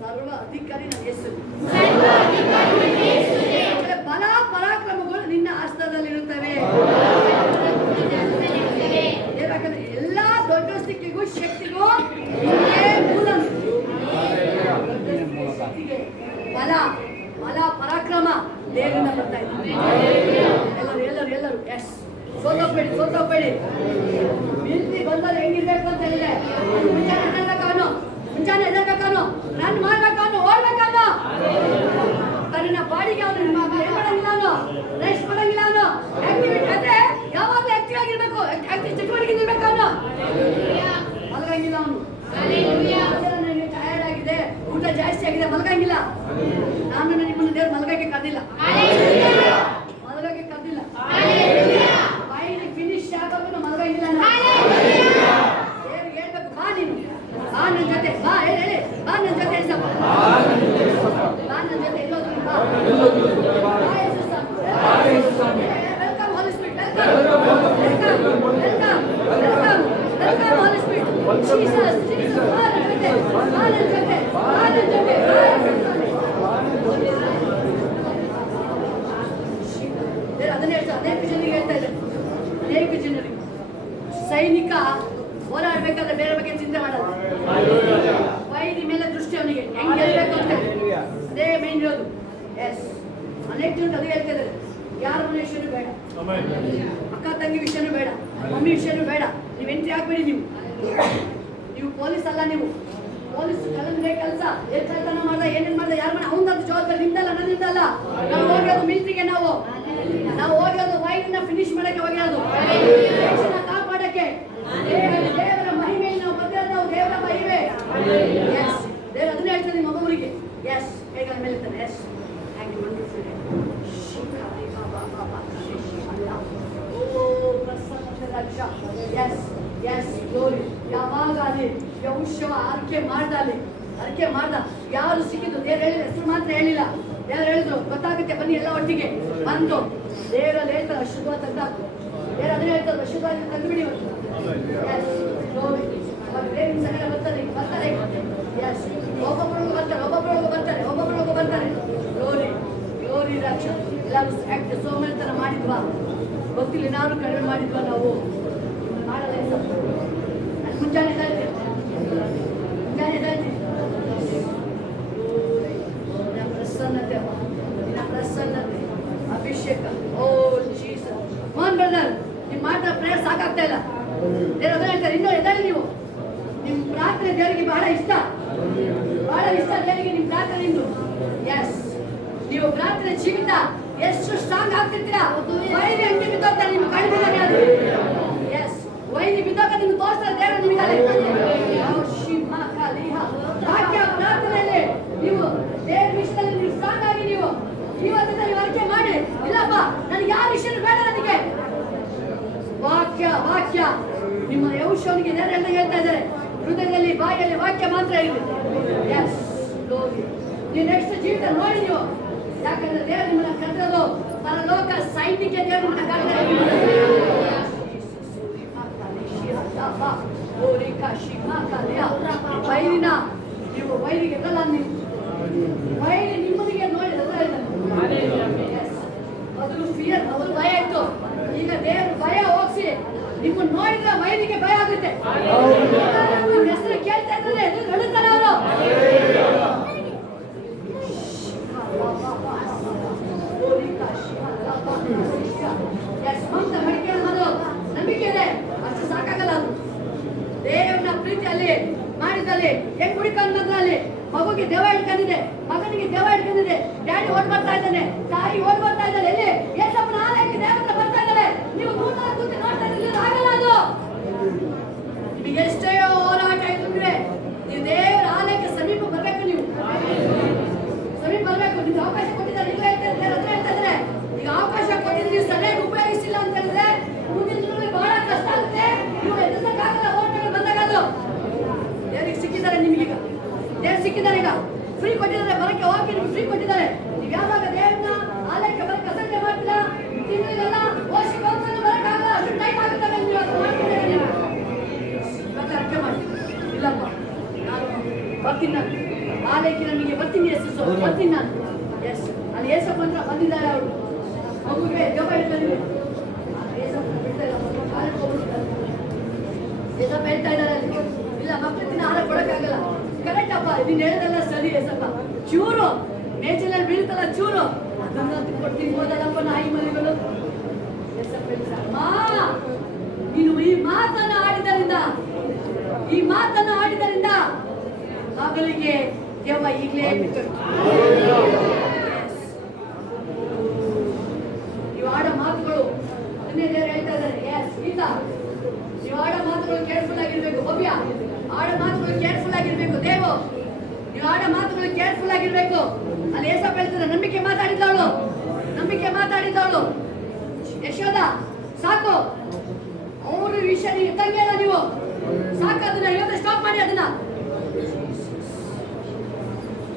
ಸರ್ವ ಅಧಿಕಾರಿ ನನ್ನ ಹೆಸರು. ಬಲ ಪರಾಕ್ರಮಗಳು ನಿನ್ನ ಹಸ್ತದಲ್ಲಿರುತ್ತವೆ. ಯಾಕಂದ್ರೆ ಎಲ್ಲಾ ದೊಡ್ಡಸ್ತಿಕೆಗೂ ಶಕ್ತಿಗೂ ಮೂಲ. ಬಲ ಪರಾಕ್ರಮ ದೇವರಿಂದ ಬರ್ತಾ ಇದ್ದಾರೆ. ಎಲ್ಲರೂ ಎಸ್ ಸೋತೋಗ್ಬೇಡಿ. ಬಿಲ್ತಿ ಬಂದಲ್ಲಿ ಹೆಂಗಿರ್ಬೇಕು ಅಂತ ಹೇಳಿದೆ. ಮುಂಚಾನೆ ಎದರ್ಬೇಕಾನು, ರನ್ ಮಾಡ್ಬೇಕಾನು, ಓಡ್ಬೇಕಾನು. ತನ್ನ ಬಾಡಿಗೆ ಅವನು ಏನ್ ಮಾಡಂಗಿಲ್ಲ, ಅವನು ರೆಸ್ಟ್ ಮಾಡಂಗಿಲ್ಲ. ಅವನು ಆಕ್ಟಿವಿಟಿ ಅಂದ್ರೆ ಯಾವಾಗಲೂ ಆಕ್ಟಿವ್ ಆಗಿರ್ಬೇಕು, ಚಟುವಟಿಕೆ ಇರ್ಬೇಕು. ಅವನು ಮಲಗಂಗಿಲ್ಲ. ಅವನು ನನಗೆ ಟಯರ್ಡ್ ಆಗಿದೆ, ಊಟ ಜಾಸ್ತಿ ಆಗಿದೆ, ಮಲಗಂಗಿಲ್ಲ. ನಾನು ನಿಮ್ಮನ್ನು ದೇವ್ರು ಮಲಗಕ್ಕೆ ಕರೆದಿಲ್ಲ. ಬಾಯಿಗೆ ಫಿನಿಶ್ ಆಗೋದು ಮಲಗಂಗಿಲ್ಲ. ದೇವ್ರಿಗೆ ಹೇಳ್ಬೇಕು, ಬಾ ನೀನು, ಬಾ ನನ್ನ ಜೊತೆ, ಬಾ ಹೇಳಿ, ಬಾ ನನ್ನ ಜೊತೆ ಬಾ ನನ್ನ ಜೊತೆ ಎಲ್ಲೋದ್ರು, ಬಾ ವೆಲ್ಕಮ್ ಹೋಲಿ ಸ್ಪಿರಿಟ್. ಸೈನಿಕ ಹೋರಾಡ್ಬೇಕಾದ್ರೆ ಬೇರೆ ಬಗ್ಗೆ ಚಿಂತೆ ಮಾಡಲ್ಲ. ವೈರಿ ಮೇಲೆ ದೃಷ್ಟಿ ಅವನಿಗೆ ಹೆಂಗ್ ಗೆಲ್ಬೇಕು ಅಂತ ಅದೇ ಮೇನ್ ಇರೋದು. ಎಸ್, ಅನೇಕ ಜನರು ಅದೇ ಹೇಳ್ತಿದ್ದಾರೆ, ಯಾರ ಮನೆ ವಿಷಯನೂ ಬೇಡ, ಅಕ್ಕ ತಂಗಿ ವಿಷಯನೂ ಬೇಡ, ಮಮ್ಮಿ ವಿಷಯನೂ ಬೇಡ, ನೀವು ಎಂಟ್ರಿ ಆಗ್ಬೇಡಿ. ನೀವು ಪೊಲೀಸ್ ಅಲ್ಲ, ನೀವು ಪೊಲೀಸ್ ಕಲಂದ್ರೆ ಕೆಲಸ ಎತ್ತನ ಮಾಡ್ದ ಏನೇನ್ ಮಾಡ್ದ ಯಾರ ಮನೆ ಅವನದು ಜವಾಬ್ದಾರಿ ನಿಮ್ದಲ್ಲ, ನನ್ನಿಂದಲ್ಲ. ನಾವು ಹೋಗೋದು ಮಿಲಿಟರಿಗೆ, ನಾವು ಹೋಗೋದು ವೈರಿನ ಫಿನಿಶ್ ಮಾಡಕ್ಕೆ ಹೋಗೋದು, ಕಾಪಾಡಕ್ಕೆ. ದೇವರ ಮಹಿಮೆಯಲ್ಲಿ ನಾವು ಬಂದಿರೋದು, ನಾವು ದೇವರ ಮಹಿಮೆ. ಎಸ್, ದೇವರು ಅದನ್ನೇ ಹೇಳ್ತಾರೆ ನಿಮ್ಮ ಮಗುವರಿಗೆ. ಎಸ್, ಹೇಗೆ ಮೇಲೆ ಇರ್ತಾನೆ. Yes, thank you, wonderful. Yes yes glory. ಯಾವಾಗ ಅಲ್ಲಿ ಯೌಶವ ಅರಿಕೆ ಮಾಡ್ದ ಯಾರು ಸಿಕ್ಕಿದ್ದು ದೇವ್ರು ಹೇಳಿದ ಹೆಸರು ಮಾತ್ರ ಹೇಳಿಲ್ಲ. ಯಾರು ಹೇಳಿದ್ರು ಗೊತ್ತಾಗುತ್ತೆ ಬನ್ನಿ ಎಲ್ಲ ಒಟ್ಟಿಗೆ ಬಂತು. ದೇವರಲ್ಲಿ ಹೇಳ್ತಾರೆ ಅಶುದ್ಧವಾದ ತೆಗ್ದಾಕು. ದೇವ್ರು ಅದನ್ನೇ ಹೇಳ್ತಾರೆ ಅಶುದ್ಧವಾದ ತೆಗ್ದುಬಿಡಿ. S glory. ದೇವಿನ ಸಗಲ ಬರ್ತಾರೆ. ಎಸ್, ಒಬ್ಬೊಬ್ಬರಿಗೂ ಬರ್ತಾರೆ. ಗ್ಲೋರಿ ಗ್ಲೋರಿ ರಾಕ್ಷ. ಎಲ್ಲರೂ ಆಕ್ಟ್ ಸೋಮರಿತನ ಮಾಡಿದ್ವಾ ಗೊತ್ತಿಲ್ಲ, ನಾವು ಕಡಿಮೆ ಮಾಡಿದ್ವಾ ನಾವು ಮಾಡಲ್ಲ. ಮುಂಜಾನೆ ಪ್ರಸನ್ನತೆ ಅಭಿಷೇಕ. ಓ ಜೀಸಸ್. ಮೋಹನ್ ಬ್ರದರ್, ನಿಮ್ ಮಾತ್ರ ಪ್ರೇಯರ್ ಸಾಕಾಗ್ತಾ ಇಲ್ಲ. ದೇವರು ಹೇಳ್ತಾರೆ ಇನ್ನೂ ಎದಾಳಿ ನೀವು. ನಿಮ್ ಪ್ರಾರ್ಥನೆ ದೇವರಿಗೆ ಬಹಳ ಇಷ್ಟ ದೇವರಿಗೆ ನಿಮ್ ಪ್ರಾರ್ಥನೆ ಇಂದು. ಎಸ್, ನೀವು ಪ್ರಾರ್ಥನೆ ಜೀವಿತ ಎಷ್ಟು ಸ್ಟ್ರಾಂಗ್ ಆಗ್ತಿರ್ತೀರಾ. ವೈರಿ ಅಂಟಿ ಬಿದ್ದೋಗ್ತಾರೆ ನಿಮ್ಮ ಕಣ್ಣಿಗೆ. ಅದು ಎಸ್, ವೈರಿ ಬಿದ್ದಾಗ ನಿಮ್ಗೆ ತೋರಿಸ್ತಾರೆ ದೇವರು ನಿಮಗೆ. ವಾಕ್ಯ ಪ್ರಾರ್ಥನೆಯಲ್ಲಿ ನೀವು ದೇವ್ರ ವಿಷಯದಲ್ಲಿ ನೀವು ಸ್ಟ್ರಾಂಗ್ ಆಗಿ ನೀವು ಇವತ್ತಿಂದ ನೀವು ಅರಿಕೆ ಮಾಡಿ. ಇಲ್ಲಪ್ಪ ನನಗೆ ಯಾವ ವಿಷಯ ಬೇಡ, ನನಗೆ ವಾಕ್ಯ ನಿಮ್ಮ ಯೌಶವನಿಗೆ ದೇವರೆಲ್ಲ ಹೇಳ್ತಾ ಇದ್ದಾರೆ. ಹೃದಯದಲ್ಲಿ ಬಾಯಲ್ಲಿ ವಾಕ್ಯ ಮಾತ್ರ ಇರಲಿ. S glory. ನೀವು ನೆಕ್ಸ್ಟ್ ಜೀವಿತ ನೋಡಿ ನೀವು, ಯಾಕಂದ್ರೆ ದೇವರು ನಿಮ್ಮನ್ನ ಕರೆದೋದು ಪರಲೋಕ ಸೈನಿಕ. ದೇವರು ನಿಮ್ಮನ್ನ ಕರೆದರೆ ವೈರಿನ ನೀವು ವೈರಿಗೆ ಬರಲ್ಲ. ವೈರಿ ನಿಮ್ಮನಿಗೆ ನೋಡಿ ಮೊದಲು ಫಿಯರ್, ಮೊದಲು ಭಯ ಇತ್ತು. ಈಗ ದೇವರು ಭಯ ಹೋಗಿಸಿ ನಿಮ್ಮನ್ನು ನೋಡಿದ್ರೆ ವೈರಿಗೆ ಭಯ ಆಗುತ್ತೆ. ಹೆಸರು ಕೇಳ್ತಾ ಇದ್ದಾರೆ ನಡುತ್ತಾರೆ ಅವರು. ನಂಬಿಕೆ ಇದೆ, ಅಷ್ಟು ಸಾಕಾಗಲ್ಲ. ಅದು ದೇವನ ಪ್ರೀತಿಯಲ್ಲಿ ಮಾಡಿದಲ್ಲಿ ಹೆಂಗ್ ಹುಡುಕೊಂಡು ಬಂದ್ರಲ್ಲಿ ಮಗುಗೆ ದೇವ ಹಿಡ್ಕೊಂಡಿದೆ, ಮಗನಿಗೆ ದೇವ ಹಿಡ್ಕೊಂಡಿದೆ. ಡ್ಯಾಡಿ ಓಡ್ ಬರ್ತಾ ಇದ್ದಾನೆ, ತಾಯಿ ಓಡ್ ಬರ್ತಾ ಇದ್ದಾಳೆ. ಎಲ್ಲಿ ಏಸಪ್ಪನ ಆಲಯಕ್ಕೆ ದೇವರ ಬರ್ತಾ ಇದ್ದಾಳೆ. ನೀವು ಕೂತು ನೋಡ್ತಾ ಇದ್ರೆ ಆಗಲ್ಲ. ಅದು ನಿಮಗೆ ಎಷ್ಟೇ ಹೋರಾಟ ಇದ್ರೆ ನೀವು ದೇವರ ಆಲಯಕ್ಕೆ ಸಮೀಪ ಬರ್ಬೇಕು. ನೀವು ಸಮೀಪ ಬರ್ಬೇಕು. ನಿಮ್ಗೆ ಅವಕಾಶ ಕೊಟ್ಟಿದ್ದಾರೆ. ಈಗ ಹೇಳ್ತಾ ಇದ್ದಾರೆ ಈಗ ಅವಕಾಶ ಕೊಟ್ಟಿದ್ರೆ ನೀವು ಸರಿಯಾಗಿ ಉಪಯೋಗಿಸಿಲ್ಲ ಅಂತ ಹೇಳಿದ್ರೆ ಮುಂದಿನ ದಿನಗಳಲ್ಲಿ ಬಹಳ ಕಷ್ಟ ಆಗುತ್ತೆ. ನೀವು ಎದುರಿಸಕ್ಕಾಗಲ್ಲ. ಹೋರಾಟಗಳು ಬಂದಾಗ ಅದು ದೇವರಿಗೆ ಸಿಕ್ಕಿದ್ದಾರೆ. ನಿಮಗೀಗ ದೇವ್ರು ಸಿಕ್ಕಿದ್ದಾರೆ. ಈಗ ಫ್ರೀ ಕೊಟ್ಟಿದ್ದಾರೆ, ಬರಕ್ಕೆ ಹೋಗಿ ನಿಮ್ಗೆ ಫ್ರೀ ಕೊಟ್ಟಿದ್ದಾರೆ. ನೀವು ಯಾವಾಗ ದೇವ್ರನ್ನ ಆಲಯಕ್ಕೆ ಬರಕ್ಕೆ ಅಸಡ್ಡೆ ಮಾಡ್ತೀರಾ, ತಿಂಗಳಿಗೆಲ್ಲ ವರ್ಷಕ್ಕೆ ಹೋಗ್ಕೊಂಡು ಬರಕ್ಕಾಗಲ್ಲ. ಅಷ್ಟು ಟೈಮ್ ಆಗುತ್ತವೆ. ನೀವು ಮಾಡ್ತಿದ್ದೀರಾ, ನೀವು ಇವತ್ತು ಅರ್ಥ ಮಾಡಿ. ಇಲ್ಲಪ್ಪ ನಾನು ಬರ್ತೀನಿ, ನಾನು ಆಲಯಕ್ಕೆ ನಮಗೆ ಬರ್ತೀನಿ. ಬರ್ತೀನಿ ನಾನು. ಎಸ್, ಅಲ್ಲಿ ಏಸಪ್ಪ ಅಂತ ಬಂದಿದ್ದಾರೆ. ಅವರು ಮಗುಗೆ ದೇವ ಹೇಳ್ತಾರೆ. ಏಸಪ್ಪ ಬಿಡ್ತಾ ಇಲ್ಲ, ಆಲಯಕ್ಕೆ ಹೋಗ್ಬಿಡ್ತಾರೆ. ಏಸಪ್ಪ ಹೇಳ್ತಾ ಇದ್ದಾರೆ ಅಲ್ಲಿ, ಇಲ್ಲ ಮಕ್ಕಳಿನ ಆಹಾರ ಕೊಡಕ್ಕಾಗಲ್ಲ. ಕರೆಕ್ಟ್ ಅಪ್ಪ, ನೀನು ಹೇಳೋದೆಲ್ಲ ಸರಿ. ಏಸಪ್ಪ ಚೂರು ಮೇಜಲ್ಲಿ ಬೀಳ್ತಲ್ಲ ಚೂರು, ಅದನ್ನ ಕೊಡ್ತೀನಿ ಹೋದಲ್ಲಪ್ಪ ನಾಯಿ ಮರಿಗಳು. ಏಸಪ್ಪ ಹೇಳ್ತಾರೆ, ನೀನು ಈ ಮಾತನ್ನು ಆಡಿದರಿಂದ ಮಗಳಿಗೆ ದೇವ ಈಗಲೇ ಬಿಟ್ಟು ನೀವು ಆಡೋ ಮಾತುಗಳು ಅದನ್ನೇ ದೇವರು ಹೇಳ್ತಾ ಇದ್ದಾರೆ. ಎಸ್ ಗೀತಾ, ನೀವು ಆಡೋ ಮಾತುಗಳು ಕೇರ್ಫುಲ್ ಆಗಿರ್ಬೇಕು. ಭವ್ಯ, ಆಡೋ ಮಾತುಗಳು ಕೇರ್ಫುಲ್ ಆಗಿರ್ಬೇಕು. ದೇವು, ನೀವು ಆಡೋ ಮಾತುಗಳು ಕೇರ್ಫುಲ್ ಆಗಿರ್ಬೇಕು. ಅಲ್ಲಿ ಏಸಪ್ಪ ಹೇಳ್ತಾರೆ ನಂಬಿಕೆ ಮಾತಾಡಿದವಳು ಯಶೋದ ಸಾಕು. ಅವ್ರ ವಿಷಯ ನೀವು ತಂಗಿ ಅಲ್ಲ, ನೀವು ಸಾಕು. ಅದನ್ನ ಇವತ್ತು ಸ್ಟಾಪ್ ಮಾಡಿ. ಅದನ್ನ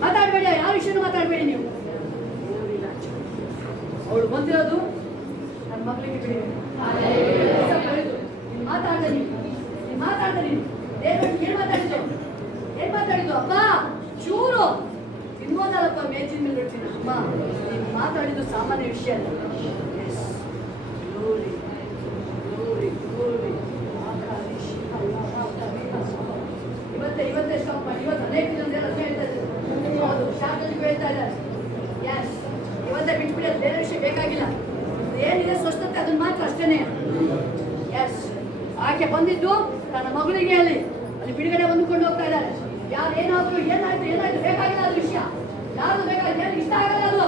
ಮಾತಾಡಬೇಡಿ, ಯಾವ ವಿಷಯನೂ ಮಾತಾಡಬೇಡಿ. ನೀವು ಅವಳು ಬಂದಿರೋದು ನನ್ನ ಮಗಳಿಗೆ ಬಿಡಿ. ಮಾತಾಡ್ದೆ ನೀನು ದೇವರಿಗೆ ಏನ್ ಮಾತಾಡಿದ್ದು ಅಪ್ಪ ಚೂರು ತಿನ್ಬೋದಲ್ಲಪ್ಪ, ಮೇಜಿನ ಮೇಲೆ ಇಡ್ತೀನಿ. ಅಮ್ಮ ನೀನು ಮಾತಾಡಿದ್ದು ಸಾಮಾನ್ಯ ವಿಷಯ ಅಲ್ಲ. ಎಸ್, ಆಕೆ ಬಂದಿದ್ದು ತನ್ನ ಮಗಳಿಗೆ ಅಲ್ಲಿ ಬಿಡುಗಡೆ ಹೊಂದ್ಕೊಂಡು ಹೋಗ್ತಾ ಇದ್ದಾರೆ. ಯಾರು ಏನಾದ್ರು ಏನಾಯ್ತು ಬೇಕಾಗಿಲ್ಲ ಅದು ವಿಷಯ, ಯಾರು ಬೇಕಾಗಿಲ್ಲ, ಏನು ಇಷ್ಟ ಆಗಲ್ಲ ಅದು,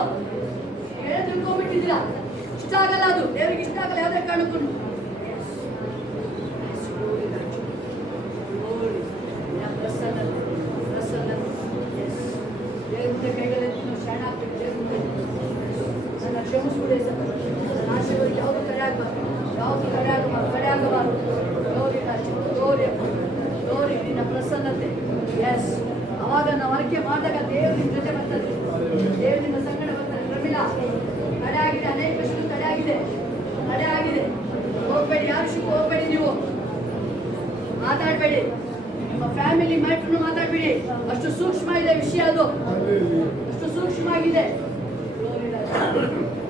ಏನು ತಿಳ್ಕೊಂಡ್ಬಿಟ್ಟಿದ್ದೀರಾ, ಇಷ್ಟ ಆಗಲ್ಲ ಅದು, ದೇವರಿಗೆ ಇಷ್ಟ ಆಗಲ್ಲ ಯಾವುದೇ ಕಾರಣಕ್ಕೂ. ಶರಣ ಆಗ್ಬೇಕು, ನನ್ನ ಕ್ಷಮಿಸ್ಬಿಡಿ ಸರ್, ನನ್ನ ಆಶೀರ್ವಾದ ಯಾವುದು ಕಡೆ ಆಗಬಾರ್ದು, ಯಾವುದು ಕಡೆ ಆಗಬಾರ್ದು. ಗೌರಿ ನಿನ್ನ ಪ್ರಸನ್ನತೆ. ಎಸ್, ಅವಾಗ ನಾವು ಅರಿಕೆ ಮಾಡಿದಾಗ ದೇವ್ರ ನಿನ್ನ ಜೊತೆ ಬರ್ತದೆ, ದೇವ್ರ ನಿನ್ನ ಸಂಗಡ ಬರ್ತಾರೆ. ಪ್ರಮಿಳಾ, ತಡೆ ಆಗಿದೆ, ಅನೇಕ ವಿಷಯಗಳು ತಡೆ ಆಗಿದೆ. ಹೋಗ್ಬೇಡಿ, ಯಾವ ವಿಷಯಕ್ಕೂ ಹೋಗ್ಬೇಡಿ, ನೀವು ಮಾತಾಡಬೇಡಿ, ನಿಮ್ಮ ಫ್ಯಾಮಿಲಿ ಮ್ಯಾಟ್ರನ್ನು ಮಾತಾಡಬೇಡಿ. ಅಷ್ಟು ಸೂಕ್ಷ್ಮ ಇದೆ ವಿಷಯ, ಅದು ಅಷ್ಟು ಸೂಕ್ಷ್ಮ ಆಗಿದೆ.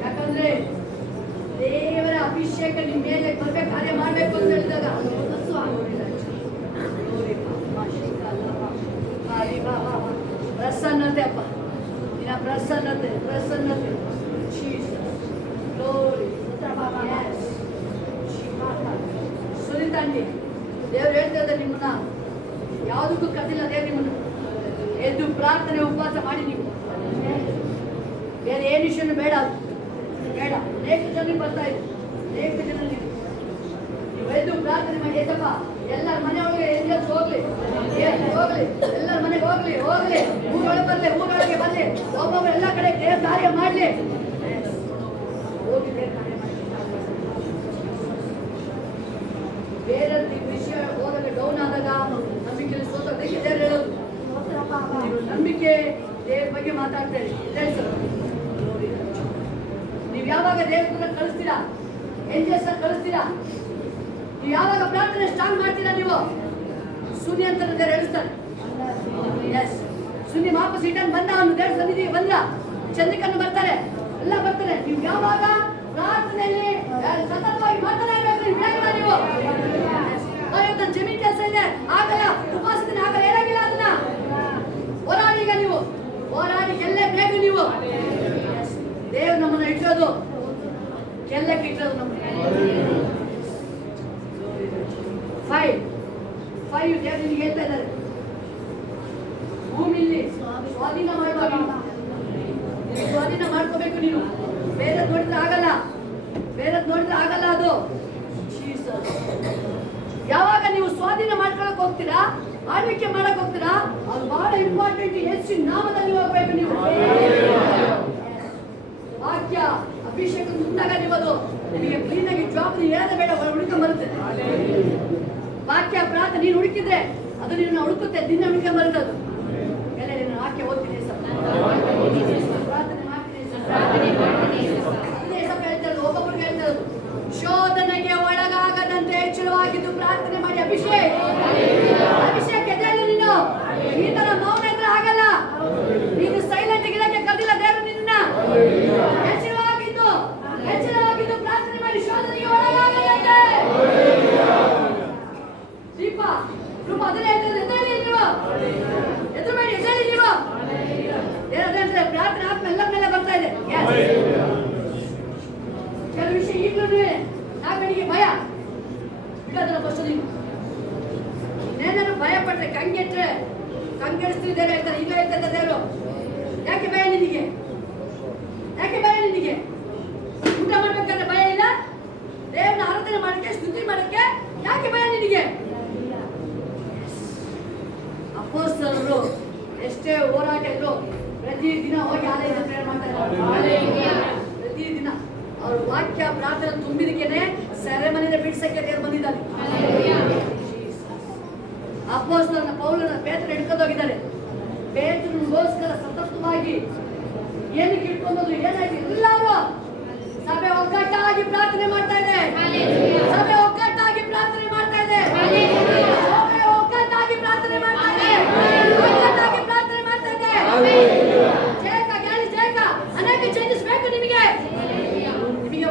ಯಾಕಂದ್ರೆ ದೇವರ ಅಭಿಷೇಕ ನಿಮ್ಮ ಮೇಲೆ ಬರ್ಬೇಕು, ಕಾರ್ಯ ಮಾಡಬೇಕು ಅಂತ ಹೇಳಿದಾಗ ಪ್ರಸನ್ನತೆ ಅಪ್ಪ, ನಿನ್ನ ಪ್ರಸನ್ನತೆ ಸುರಿತಾಂಡಿ. ದೇವ್ರು ಹೇಳ್ತಾ ಇದ್ದಾರೆ, ನಿಮ್ಮನ್ನ ಯಾವುದಕ್ಕೂ ಕದಿಲ್ಲ ದೇವ್ರು ನಿಮ್ಮನ್ನು. ಎದ್ದು ಪ್ರಾರ್ಥನೆ ಉಪವಾಸ ಮಾಡಿ ನೀವು, ಬೇರೆ ಏನು ವಿಷಯನೂ ಬೇಡ ಅನೇಕ ಜನರಿಗೆ ಬರ್ತಾ ಇದೆ, ಅನೇಕ ಜನ ನೀವು ಎದ್ದು ಪ್ರಾರ್ಥನೆ ಮಾಡಿ. ಏಸಪ್ಪ, ಎಲ್ಲರ ಮನೆಯೊಳಗೆ ಎಂಜಲ್ಸ್ ಹೋಗ್ಲಿ, ಎಲ್ಲರ ಮನೆಗೆ ಹೋಗ್ಲಿ, ಊರೊಳಗೆ ಬರ್ಲಿ, ಒಬ್ಬೊಬ್ಬರು ಎಲ್ಲ ಕಡೆ ದೇವ್ರ ಕಾರ್ಯ ಮಾಡ್ಲಿ. ಬೇರೆ ವಿಷಯ ಹೋದಾಗ ಡೌನ್ ಆದಾಗ ನಂಬಿಕೆ ಸೋತೋದಕ್ಕೆ ದೇವ್ರು ಹೇಳೋದು, ನಂಬಿಕೆ ದೇವ್ರ ಬಗ್ಗೆ ಮಾತಾಡ್ತಾರೆ. ನೀವು ಯಾವಾಗ ದೇವ್ರ ಕಳಿಸ್ತೀರಾ, ಎಂಜಲ್ಸ್ ಕಳಿಸ್ತೀರಾ, ನೀವು ಯಾವಾಗ ಪ್ರಾರ್ಥನೆ ಸ್ಟಾರ್ಟ್ ಮಾಡ್ತೀರಾ, ನೀವು ಶೂನ್ಯ ಅಂತ ದೇವ್ರು ಹೇಳಿಸ್ತಾರೆ. ಎಸ್, ಶೂನ್ಯ ವಾಪಸ್ ರಿಟರ್ನ್ ಬಂದ, ಅವನು ದೇವ್ರ ಸನ್ನಿಧಿಗೆ ಬಂದ, ಚಂದ್ರಿಕನ್ನು ಬರ್ತಾರೆ, ಎಲ್ಲ ಬರ್ತಾರೆ. ನೀವು ಯಾವಾಗ ಪ್ರಾರ್ಥನೆಯಲ್ಲಿ ಸತತವಾಗಿ ಮಾಡ್ತಾನೆ ಇರಬೇಕು. ನೀವು ಜಮೀನ್ ಕೆಲಸ ಇದೆ ಆಗಲ್ಲ, ಉಪವಾಸದಿಂದ ಆಗಲ್ಲ, ಏನಾಗಿಲ್ಲ, ಅದನ್ನ ಹೋರಾಡಿ. ಈಗ ನೀವು ಹೋರಾಡಿ ಗೆಲ್ಲೇಬೇಕು. ನೀವು ದೇವ್ರು ನಮ್ಮನ್ನ ಇಟ್ಟೋದು, ಗೆಲ್ಲಕ್ಕೆ ಇಟ್ಟೋದು ನಮ್ಮನ್ನ. 5 ದೇವ್ರು ನಿನಗೆ ಹೇಳ್ತಾ ಇದ್ದಾರೆ, ಭೂಮಿಯಲ್ಲಿ ಸ್ವಾಧೀನ ಮಾಡ್ಕೋಬೇಕು ನೀವು. ಬೇರೆ ನೋಡಿದ್ರೆ ಆಗಲ್ಲ ಅದು. ಯಾವಾಗ ನೀವು ಸ್ವಾಧೀನ ಮಾಡ್ಕೊಳಕ್ ಹೋಗ್ತೀರಾ, ಆಳ್ವಿಕೆ ಮಾಡಕ್ ಹೋಗ್ತೀರಾ, ಅದು ಬಹಳ ಇಂಪಾರ್ಟೆಂಟ್. ಯೇಸು ನಾಮದಲ್ಲಿ ಹೋಗ್ಬೇಕು ನೀವು. ವಾಕ್ಯ ಅಭಿಷೇಕ ಮುಂದಾಗ ನೀವು ಅದು ನಿಮಗೆ ಕ್ಲೀನಾಗಿ ಜವಾಬ್ದಾರಿ ಹೇಳದೆ ಬೇಡ, ಹುಡುಕೊಂಡ್ ಬರುತ್ತೆ. ವಾಕ್ಯ ಪ್ರಾರ್ಥನೆ ನೀನು ಹುಡುಕಿದ್ರೆ ಅದು ನಿನ್ನ ಹುಡುಕುತ್ತೆ, ದಿನ ಹುಡುಕೊಂಡ್ ಬರುತ್ತೆ ಅದು. ಎಲ್ಲ ನಿನ್ನ ವಾಕ್ಯ ಓದ್ತೀನಿ ಸರ್, ಪ್ರಾರ್ಥನೆ ಮಾಡ್ತೀನಿ ಸರ್, ಅದೇ ಸ್ವಲ್ಪ ಹೇಳ್ತಾರೆ, ಒಬ್ಬೊಬ್ಬರಿಗೆ ಹೇಳ್ತಾರೆ, ಶೋಧನೆಗೆ ಒಳಗಾಗದಂತೆ ಎಚ್ಚರವಾಗಿದ್ದು ಪ್ರಾರ್ಥನೆ ಮಾಡಿ. ಅಭಿಷೇಕ ಎದೆಯಲ್ಲಿ ನೀನು ಈ ತರ ಮೌನ ಇದ್ರೆ ಆಗಲ್ಲ. ನೀನು ಸೈಲೆಂಟ್ ಗಿಡಕ್ಕೆ ಕರೆದಿಲ್ಲ ದೇವರು ನಿನ್ನ. ಎಚ್ಚರವಾಗಿದ್ದು ಪ್ರಾರ್ಥನೆ ಮಾಡಿ, ಶೋಧನೆಗೆ ಒಳಗಾಗದಂತೆ. ದೀಪ ರೂಪ ಅದನ್ನೇ ಹೇಳ್ತಾರೆ, ಎದ್ದೇಳಿ ನೀವು, ಎದ್ದೇಳಿ ನೀವು. ಏನಂದ್ರೆ ಪ್ರಾರ್ಥನೆ ಆತ್ಮ ಎಲ್ಲ ಬರ್ತಾ ಇದೆ. ಕೆಲವು ವಿಷಯ ಈಗಲೂ ನಾಗನಿಗೆ ಭಯ ಬಿಡೋದಲ್ಲ. ಫಸ್ಟ್ ನೀನೇನಾದ್ರು ಭಯ ಪಟ್ರೆ, ಕಂಗೆಡಿಸ್ತೀವಿ ದೇವ್ರು ಹೇಳ್ತಾರೆ. ಈಗ ಹೇಳ್ತಾರೆ ದೇವರು, ಯಾಕೆ ಭಯ ನಿನಗೆ? ಊಟ ಮಾಡ್ಬೇಕಾದ್ರೆ ಭಯ ಇಲ್ಲ, ದೇವ್ರನ್ನ ಆರಾಧನೆ ಮಾಡಕ್ಕೆ, ಸ್ತುತಿ ಮಾಡಕ್ಕೆ ಯಾಕೆ ಭಯ ನಿನಗೆ? ಅಪೊಸ್ತಲರು ಎಷ್ಟೇ ಹೋರಾಟ ಇದ್ರು ಪ್ರತಿ ದಿನ ಹೋಗಿ ಆಲಯದ ಪ್ರೇಯರ್ ಮಾಡ್ತಾ ಇದ್ದಾರೆ. ಪ್ರತಿ ದಿನ ಅವ್ರ ವಾಕ್ಯ ಪ್ರಾರ್ಥನೆ ತುಂಬಿದಕ್ಕೇನೆ ಸೆರೆಮನೆಯಿಂದ ಬಿಡಿಸಕ್ಕೆ ದೇವರು ಬಂದಿದ್ದಾರೆ. ಅಪೊಸ್ತಲನ ಪೌಲನ ಪೇತ್ರನ ಹಿಡ್ಕೊಂಡು ಹೋಗಿದ್ದಾರೆ. ಪೇತ್ರನಿಗೋಸ್ಕರ ಸತತವಾಗಿ ಏನಕ್ಕೆ ಇಟ್ಕೊಂಡ್ರು, ಏನಾಯ್ತು? ಎಲ್ಲರೂ ಸಭೆ ಒಗ್ಗಟ್ಟಾಗಿ ಪ್ರಾರ್ಥನೆ ಮಾಡ್ತಾ ಇದೆ. ಸಭೆ ಒಗ್ಗಟ್ಟಾಗಿ ಪ್ರಾರ್ಥನೆ ಮಾಡ್ತಾ ಇದೆ. ಅನೇಕ ಚೇಂಜಸ್ ಬೇಕು ನಿಮಗೆ.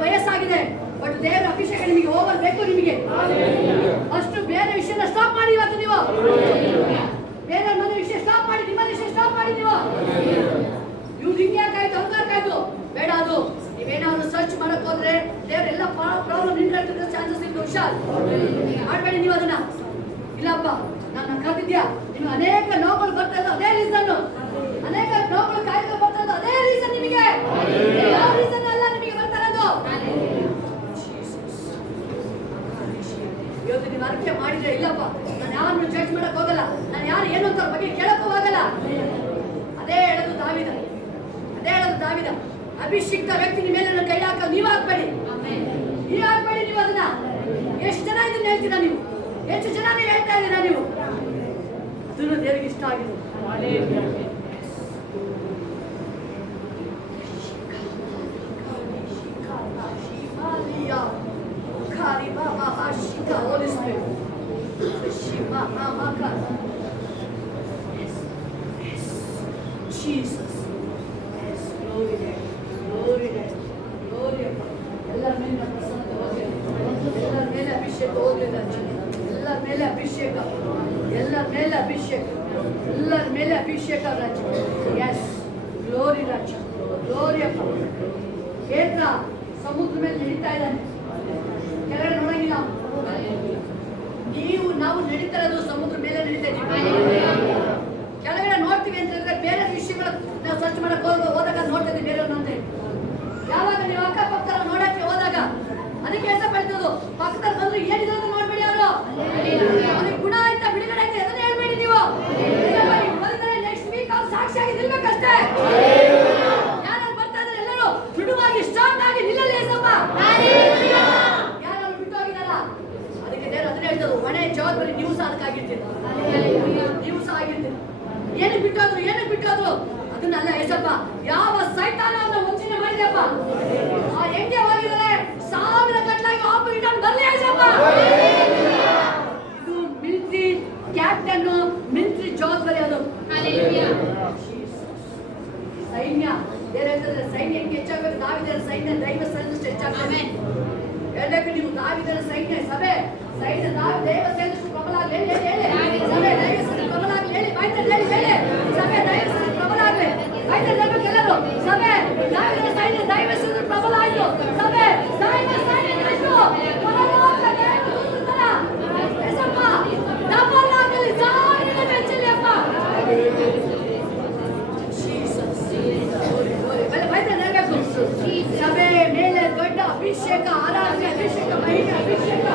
ವಯಸ್ಸಾಗಿದೆ, ಬಟ್ ದೇವರ ಅಭಿಷೇಕ ನಿಮಗೆ ಓವರ್ ಬೇಕು. ನಿಮಗೆ ಅಷ್ಟು ಬೇರೆ ವಿಷಯನ ಸ್ಟಾಪ್ ಮಾಡಿ. ಇವತ್ತು ನೀವು ಬೇರೆ ಮನೆ ವಿಷಯ ಸ್ಟಾಪ್ ಮಾಡಿ, ನಿಮ್ಮ ವಿಷಯ ಸ್ಟಾಪ್ ಮಾಡಿ. ನೀವು ಹಿಂಗ್ಯಾಕಾಯ್ತು, ಹಂಗಾಕಾಯ್ತು ಬೇಡ. ಅದು ನೀವೇನಾದ್ರು ಸರ್ಚ್ ಮಾಡಕ್ ಹೋದ್ರೆ ದೇವರೆಲ್ಲ ಪ್ರಾಬ್ಲಮ್ ನಿಂತಿರೋ ಚಾನ್ಸಸ್ ಇತ್ತು. ಹುಷಾರ್ ಮಾಡಬೇಡಿ ನೀವು ಅದನ್ನ. ಇಲ್ಲಪ್ಪ ನನ್ನ ಕರೆದಿದ್ಯಾ, ನಿಮ್ಗೆ ಅನೇಕ ನೋವುಗಳು ಬರ್ತಾ ಇದ್ದು ಅದೇ ರೀಸನ್, ಅನೇಕ ನೋವುಗಳು ಕಾಯಿಲೆ ಬರ್ತಾ ಇದ್ದು ಅದೇ ರೀಸನ್. ನಿಮಗೆ ಯಾವ ರೀಸನ್ ಅಲ್ಲ ನಿಮಗೆ ಬರ್ತಾ ಇರೋದು. ಇವತ್ತು ನೀವು ಅರ್ಕೆ ಮಾಡಿದ್ರೆ ಇಲ್ಲಪ್ಪ ನಾನು ಯಾರನ್ನು ಜಡ್ಜ್ ಮಾಡಕ್ ಹೋಗಲ್ಲ, ನಾನು ಯಾರು ಏನು ಅಂತ ಅವ್ರ ಬಗ್ಗೆ ಕೇಳಕ್ಕೂ ಹೋಗಲ್ಲ. ಅದೇ ಹೇಳೋದು ದಾವಿದ, ಅದೇ ಹೇಳೋದು ದಾವಿದ. ಅಭಿಷಿಕ್ತ ವ್ಯಕ್ತಿ ನಿಮ್ಮ ಮೇಲೆ ಕೈ ಹಾಕ ನೀವು ಹಾಕ್ಬೇಡಿ, ನೀವು ಹಾಕ್ಬೇಡಿ. ನೀವು ಅದನ್ನ ಎಷ್ಟು ಜನ ಇದನ್ನ ಹೇಳ್ತೀರಾ, ನೀವು ಎಷ್ಟು ಜನ ಹೇಳ್ತಾ ಇದ್ದೀರಾ ನೀವು, ಅದನ್ನು ದೇವರಿಗೆ ಇಷ್ಟ ಆಗಿದೆ. Jesus. Yes, glory to God. Glory to God. Glory to God. ಎಲ್ಲರ ಮೇಲೆ ಪ್ರಸನ್ನತೆ ಹೋಗಲಿ, ಎಲ್ಲರ ಮೇಲೆ ಅಭಿಷೇಕ ಹೋಗಲಿ ರಾಜ, ಎಲ್ಲರ ಮೇಲೆ ಅಭಿಷೇಕ, ಎಲ್ಲರ ಮೇಲೆ ಅಭಿಷೇಕ, ಎಲ್ಲರ ಮೇಲೆ ಅಭಿಷೇಕ ರಾಜ. ಎಸ್ ಗ್ಲೋರಿ ರಾಜ, ಗ್ಲೋರಿ ಅಪ್ಪ. ಪೇತ್ರ ಸಮುದ್ರ ಮೇಲೆ ನಡೀತಾ ಇದ್ದಾನೆ, ಕೆಳಗಡೆ ನೋಡಂಗಿಲ್ಲ. ನಾವು ನಡೀತಾ ಇರೋದು ಸಮುದ್ರ ಮೇಲೆ ನಡೀತಾ ಇದ್ದೀವಿ. ಕೆಳಗಡೆ ನೋಡ್ತೀವಿ ಅಂತ ಹೇಳಿದ್ರೆ ಬೇರೆ ವಿಷಯಗಳು ನಾವು ಸರ್ಚ್ ಮಾಡಕ್ ಹೋದಾಗ ನೋಡ್ತಾ ಇದ್ದೀವಿ ಬೇರೆಯವ್ರನ್ನ ಅಂತ ಹೇಳಿ. ಯಾವಾಗ ನೀವು ಅಕ್ಕಪಕ್ಕ ನೋಡಕ್ಕೆ ಹೋದಾಗ ಅದಕ್ಕೆ ಕೆಲಸ ಪಡ್ತದ್ದು, ಪಕ್ಕದಲ್ಲಿ ಬಂದ್ರು ಏನಿದೆ ಅಂತ ನೋಡ್ಬೇಡಿ. ಅವರು ಅವ್ರಿಗೆ ಗುಣ ಆಯ್ತಾ ಬಿಡುಗಡೆ ಆಯ್ತಾ ಅದನ್ನ ಹೇಳ್ಬೇಡಿ ನೀವು. ನೆಕ್ಸ್ಟ್ ವೀಕ್ ಅವ್ರು ಸಾಕ್ಷಿಯಾಗಿ ನಿಲ್ಬೇಕಷ್ಟೇ. ಯಾರು ಬರ್ತಾ ಇದ್ದಾರೆ ಎಲ್ಲರೂ ದೃಢವಾಗಿ ಸ್ಟ್ರಾಂಗ್ ಆಗಿ ನಿಲ್ಲಲಿ ಏಸಪ್ಪ. ಯಾರು ಬಿಟ್ಟು ಹೋಗಿದಾರ ಅದಕ್ಕೆ ದೇವರು ಅದನ್ನ ಹೇಳ್ತದ್ದು, ಹೊಣೆ ಜವಾಬ್ದಾರಿ ನೀವು ಸಹ ಅದಕ್ಕಾಗಿರ್ತೀರ, ನೀವು ಸಹ ಆಗಿರ್ತೀರ. ಏನಕ್ಕೆ ಬಿಟ್ಟೋದ್ರು ಅದನ್ನಲ್ಲ ಏಸಪ್ಪ. ಯಾವ ಸೈತಾನವನ್ನು ವಂಚನೆ ಮಾಡಿದೆಪ್ಪ, ಆ ಹೆಂಗೆ ಹೋಗಿದ್ದಾರೆ 1000 ಗಂಟೆಗೆ ಆಪರೇಟರ್ ಬರಲಿ ಏಸಪ್ಪ. ಇದು ಮಿಲಿಟರಿ ಕ್ಯಾಪ್ಟನ್, ಮಿಲಿಟರಿ ಜವಾಬ್ದಾರಿ ಅದು. ಸೈನ್ಯ ಬೇರೆ ಹೇಳ್ತಾರೆ, ಸೈನ್ಯ ಹೆಂಗೆ ಹೆಚ್ಚಾಗಬೇಕು, ದಾವಿದರ ಸೈನ್ಯ ದೈವ ಸೈನ್ಯಷ್ಟು ಹೆಚ್ಚಾಗಬೇಕು. ಹೇಳಬೇಕು ನೀವು, ದಾವಿದರ ಸೈನ್ಯ ಸಭೆ ಸೈನ್ಯ ದೈವ ಸೈನ್ಯಷ್ಟು ಪ್ರಬಲ ಆಗಲಿ ಹೇಳಿ, ಸಭೆ ದೈವ ಸೈನ್ಯ ಪ್ರಬಲ ಆಗಲಿ ಹೇಳಿ, ಬಾಯ್ತಲ್ಲಿ ಹೇಳಿ, ಸಭೆ ದೈವ ಸೈನ್ಯ ಪ್ರಬಲ ಆಗಲಿ, ಬಾಯ್ತಲ್ಲಿ ಹೇಳ್ಬೇಕು ಎಲ್ಲರೂ. ಸಭೆ ದಾವಿದರ ಸೈನ್ಯ ದೈವ ಸೈನ್ಯ ಪ್ರಬಲ ಆಯ್ತು, ಸಭೆ ದೈವ ಸೈನ್ಯ ಆಯ್ತು, ಡಬಲ್ ಆಗಲಿ, ಸಾವಿರ ಬೆಚ್ಚಲಿ ಅಪ್ಪ. ಸಭೆ ಮೇಲೆ ದೊಡ್ಡ ಅಭಿಷೇಕ, ಆರಾಧನೆ ಅಭಿಷೇಕ, ಮಹಿಮೆ ಅಭಿಷೇಕ,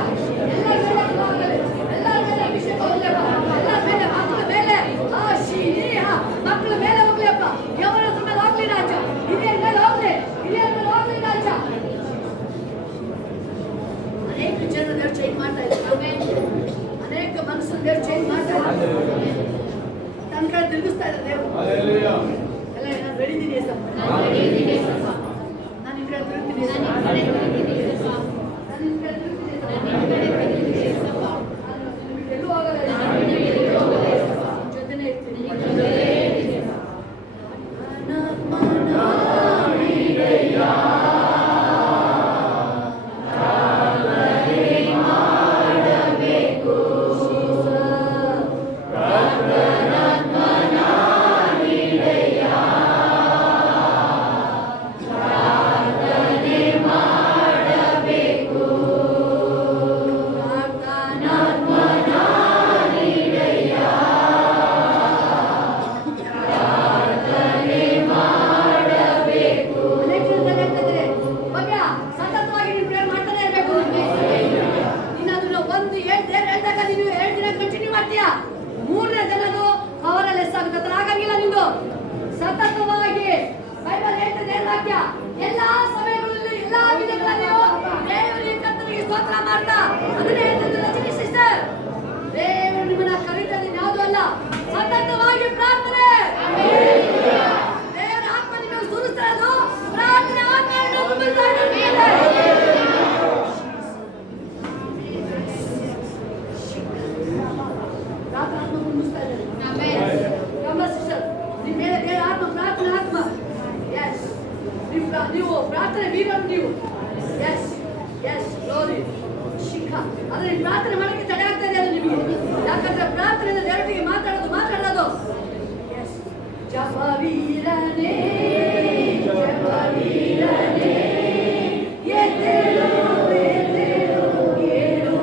ಎಲ್ಲರ ಮೇಲೆ ಅಭಿಷೇಕ ಹೋಗ್ಲಪ್ಪ. ಎಲ್ಲರ ಮೇಲೆ, ಮಕ್ಕಳ ಮೇಲೆ, ಮಕ್ಕಳ ಮೇಲೆ ಹೋಗ್ಲಪ್ಪ. ಯವನ ಮೇಲೆ ಹೋಗ್ಲಿ ರಾಜ, ಹಿರಿಯರ ಮೇಲೆ ಹೋಗ್ಲಿ, ಹಿರಿಯರ ಮೇಲೆ ಹೋಗ್ಲಿ ರಾಜ. ಅನೇಕ ಜನ ದೇವ್ರು ಚೇಂಜ್ ಮಾಡ್ತಾ ಇದ್ದಾರೆ, ಅನೇಕ ಮನಸ್ಸನ್ನು ದೇವ್ರು ಚೇಂಜ್ ಮಾಡ್ತಾ ಇದ್ದಾರೆ, ತನ್ನ ಕಡೆ ತಿರುಗಿಸ್ತಾ ಇದ್ದಾರೆ ದೇವರು. ಎಲ್ಲ ನಾನು ಬೆಳಿದ್ದೀನಿ ಸರ್, ನಾನು ನಿನ್ನ ಕಡೆ ತಿರುಗ್ತೀನಿ ಸರ್, ನಾನು ನಿನ್ನ ಕಡೆ ತಿರುಗ್ತೀನಿ ಸರ್, ಎಲ್ಲೂ ಹೋಗಲ್ಲ, ಜೊತೆನೇ ಇರ್ತೀನಿ. ಮೂರನೇ ಜನನು ಅವರಲ್ಲಿ ಎಷ್ಟಾಗುತ್ತೆ ಆಗಂಗಿಲ್ಲ. ನಿಂದು ಸತತವಾಗಿ ಬೈಬಲ್ ಹೇಳ್ತದೆ ವಾಕ್ಯ, ಎಲ್ಲಾ ಸಮಯಗಳಲ್ಲಿ ಎಲ್ಲಾ ವಿಧಗಳಲ್ಲಿಯೂ ದೇವರಿಗೆ ಕರ್ತನಿಗೆ ಸ್ತೋತ್ರ ಮಾಡ್ತಾ ಅದನ್ನೇ ಹೇಳ್ತದೆ ರಜನಿ ಸಿಸ್ಟರ್. ದೇವರು ನಿಮ್ಮನ್ನ ಕರೀತದೆ ಯಾವುದು ಅಲ್ಲ, ಸತತವಾಗಿ ಪ್ರಾರ್ಥನೆ. ದೇವರ ಆತ್ಮ ನಿಮಗೆ ಸುರಿಸ್ತಾ ಇರೋದು ಪ್ರಾರ್ಥನೆ ನೀವು ಪ್ರಾರ್ಥನೆ ವೀರರು ನೀವು. ಎಸ್ ಎಸ್ ಗ್ಲೋರಿ ಶಿಖ. ಆದರೆ ಪ್ರಾರ್ಥನೆ ಮಾಡಕ್ಕೆ ತಡೆ ಆಗ್ತಾ ಇದೆ ಅದು ನಿಮಗೆ, ಯಾಕಂದ್ರೆ ಪ್ರಾರ್ಥನೆಯಿಂದ ದೇವರಿಗೆ ಮಾತಾಡೋದು. ಎಸ್ ಜಪ ವೀರನೇ, ಜಪ ವೀರನೇ, ಎದ್ದೇಳು ಎದ್ದೇಳು ಏಳು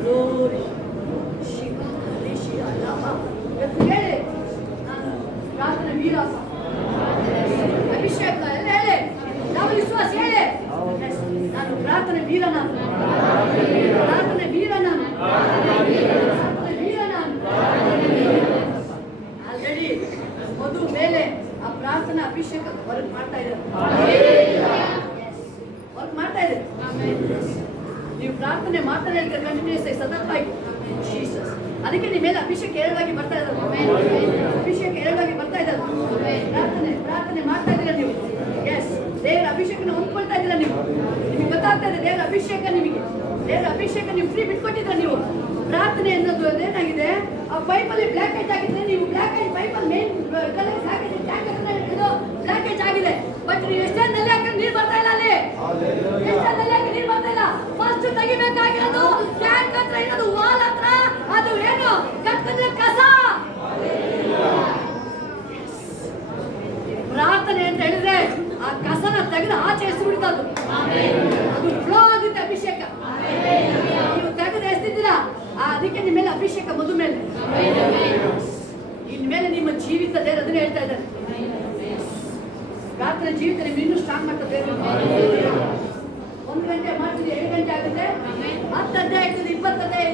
Glory. ಶಿವ ರಿಷಿಯ ಲಾಭ. ಇವತ್ತು ಹೇಳಿ ನಾನು ಪ್ರಾರ್ಥನೆ ವೀರಪ್ಪ ಅಭಿಷೇಕ ಎಲ್ಲ ಹೇಳಿ ನಾವು ವಿಶ್ವಾಸ ಹೇಳಿ ನಾನು ಪ್ರಾರ್ಥನೆ ವೀರ ನಾನು ಪ್ರಾರ್ಥನೆ ವೀರ ನಾನು ಪ್ರಾರ್ಥನೆ ವೀರ ನಾನು ಆಲ್ರೆಡಿ ಮಧು ಮೇಲೆ ಆ ಪ್ರಾರ್ಥನಾ ಅಭಿಷೇಕ ವರ್ಕ್ ಮಾಡ್ತಾ ಇದ್ದಾರೆ ವರ್ಕ್ ಮಾಡ್ತಾ ಇದೆ ನೀವು ಪ್ರಾರ್ಥನೆ ಮಾಡ್ತಾನೆ ಹೇಳ್ತಾರೆ ಕಂಟಿನ್ಯೂಸ್ ಆಗಿ ಸತತವಾಗಿ ಜೀಸಸ್ ಅದಕ್ಕೆ ನಿಮ್ಮ ಮೇಲೆ ಅಭಿಷೇಕ ಎರಡಾಗಿ ಬರ್ತಾ ಇದ್ದಾರೆ ಅಭಿಷೇಕ ಎರಡಾಗಿ ಬರ್ತಾ ಇದ್ದಾರೆ ಪ್ರಾರ್ಥನೆ ಪ್ರಾರ್ಥನೆ ಮಾಡ್ತಾ ಇದ್ದೀರಾ ನೀವು ಎಸ್ ದೇವರ ಅಭಿಷೇಕನ ಹೊಂದ್ಕೊಳ್ತಾ ಇದ್ದೀರಾ ನೀವು ನಿಮಗೆ ಗೊತ್ತಾಗ್ತಾ ಇದೆ ದೇವರ ಅಭಿಷೇಕ ನಿಮಗೆ ದೇವರ ಅಭಿಷೇಕ ನೀವು ಫ್ರೀ ಬಿಟ್ಕೊಟ್ಟಿದ್ರ ನೀವು ಪ್ರಾರ್ಥನೆ ಅನ್ನೋದು ಏನಾಗಿದೆ ಆ ಪೈಪಲ್ಲಿ ಬ್ಲಾಕೇಜ್ ಆಗಿದ್ರೆ ನೀವು ಬ್ಲಾಕೇಜ್ ಪೈಪಲ್ ಮೇನ್ ಬ್ಲಾಕೇಜ್ ಆಗಿದೆ ಬಟ್ ನೀವು ಎಷ್ಟೇ ನಲ್ಲಿ ಹಾಕಿದ್ರೆ ನೀರು ಬರ್ತಾ ಇಲ್ಲ ಅಲ್ಲಿ ಎಷ್ಟೇ ನಲ್ಲಿ ಹಾಕಿ ನೀರು ಬರ್ತಾ ಇಲ್ಲ ಫಸ್ಟ್ ತೆಗಿಬೇಕಾಗಿರೋದು ಟ್ಯಾಂಕ್ ಹತ್ರ ಇರೋದು ವಾಲ್ ಹತ್ರ ಅದು ಏನು ಕಟ್ಟಿದ್ರೆ ಕಸ ಪ್ರಾರ್ಥನೆ ಅಂತ ಹೇಳಿದ್ರೆ ಆ ಕಸನ ತೆಗೆದು ಆಚೆ ಎಸ್ದು ಬಿಡ್ತದ್ದು ಅದು ಫ್ಲೋ ಆಗುತ್ತೆ ಅಭಿಷೇಕ ನೀವು ತೆಗೆದು ಎಸ್ತಿದ್ದೀರಾ ಅದಕ್ಕೆ ನಿಮ್ಮ ಮೇಲೆ ಅಭಿಷೇಕ ಮಧು ಮೇಲೆ ಇನ್ಮೇಲೆ ನಿಮ್ಮ ಜೀವಿತ ದೇವರು ಅದನ್ನೇ ಹೇಳ್ತಾ ಇದ್ದಾರೆ ಪ್ರಾರ್ಥನೆ ಜೀವಿತ ನಿಮ್ಗೆ ಇನ್ನೂ ಸ್ಟ್ರಾಂಗ್ ಮಾಡ್ತದೆ 1 ಗಂಟೆ ಮಾಡ್ತೀರಿ 2 ಗಂಟೆ ಆಗುತ್ತೆ 10 ಅಧ್ಯಾಯ ಆಗ್ತದೆ 20 ಅಧ್ಯಾಯ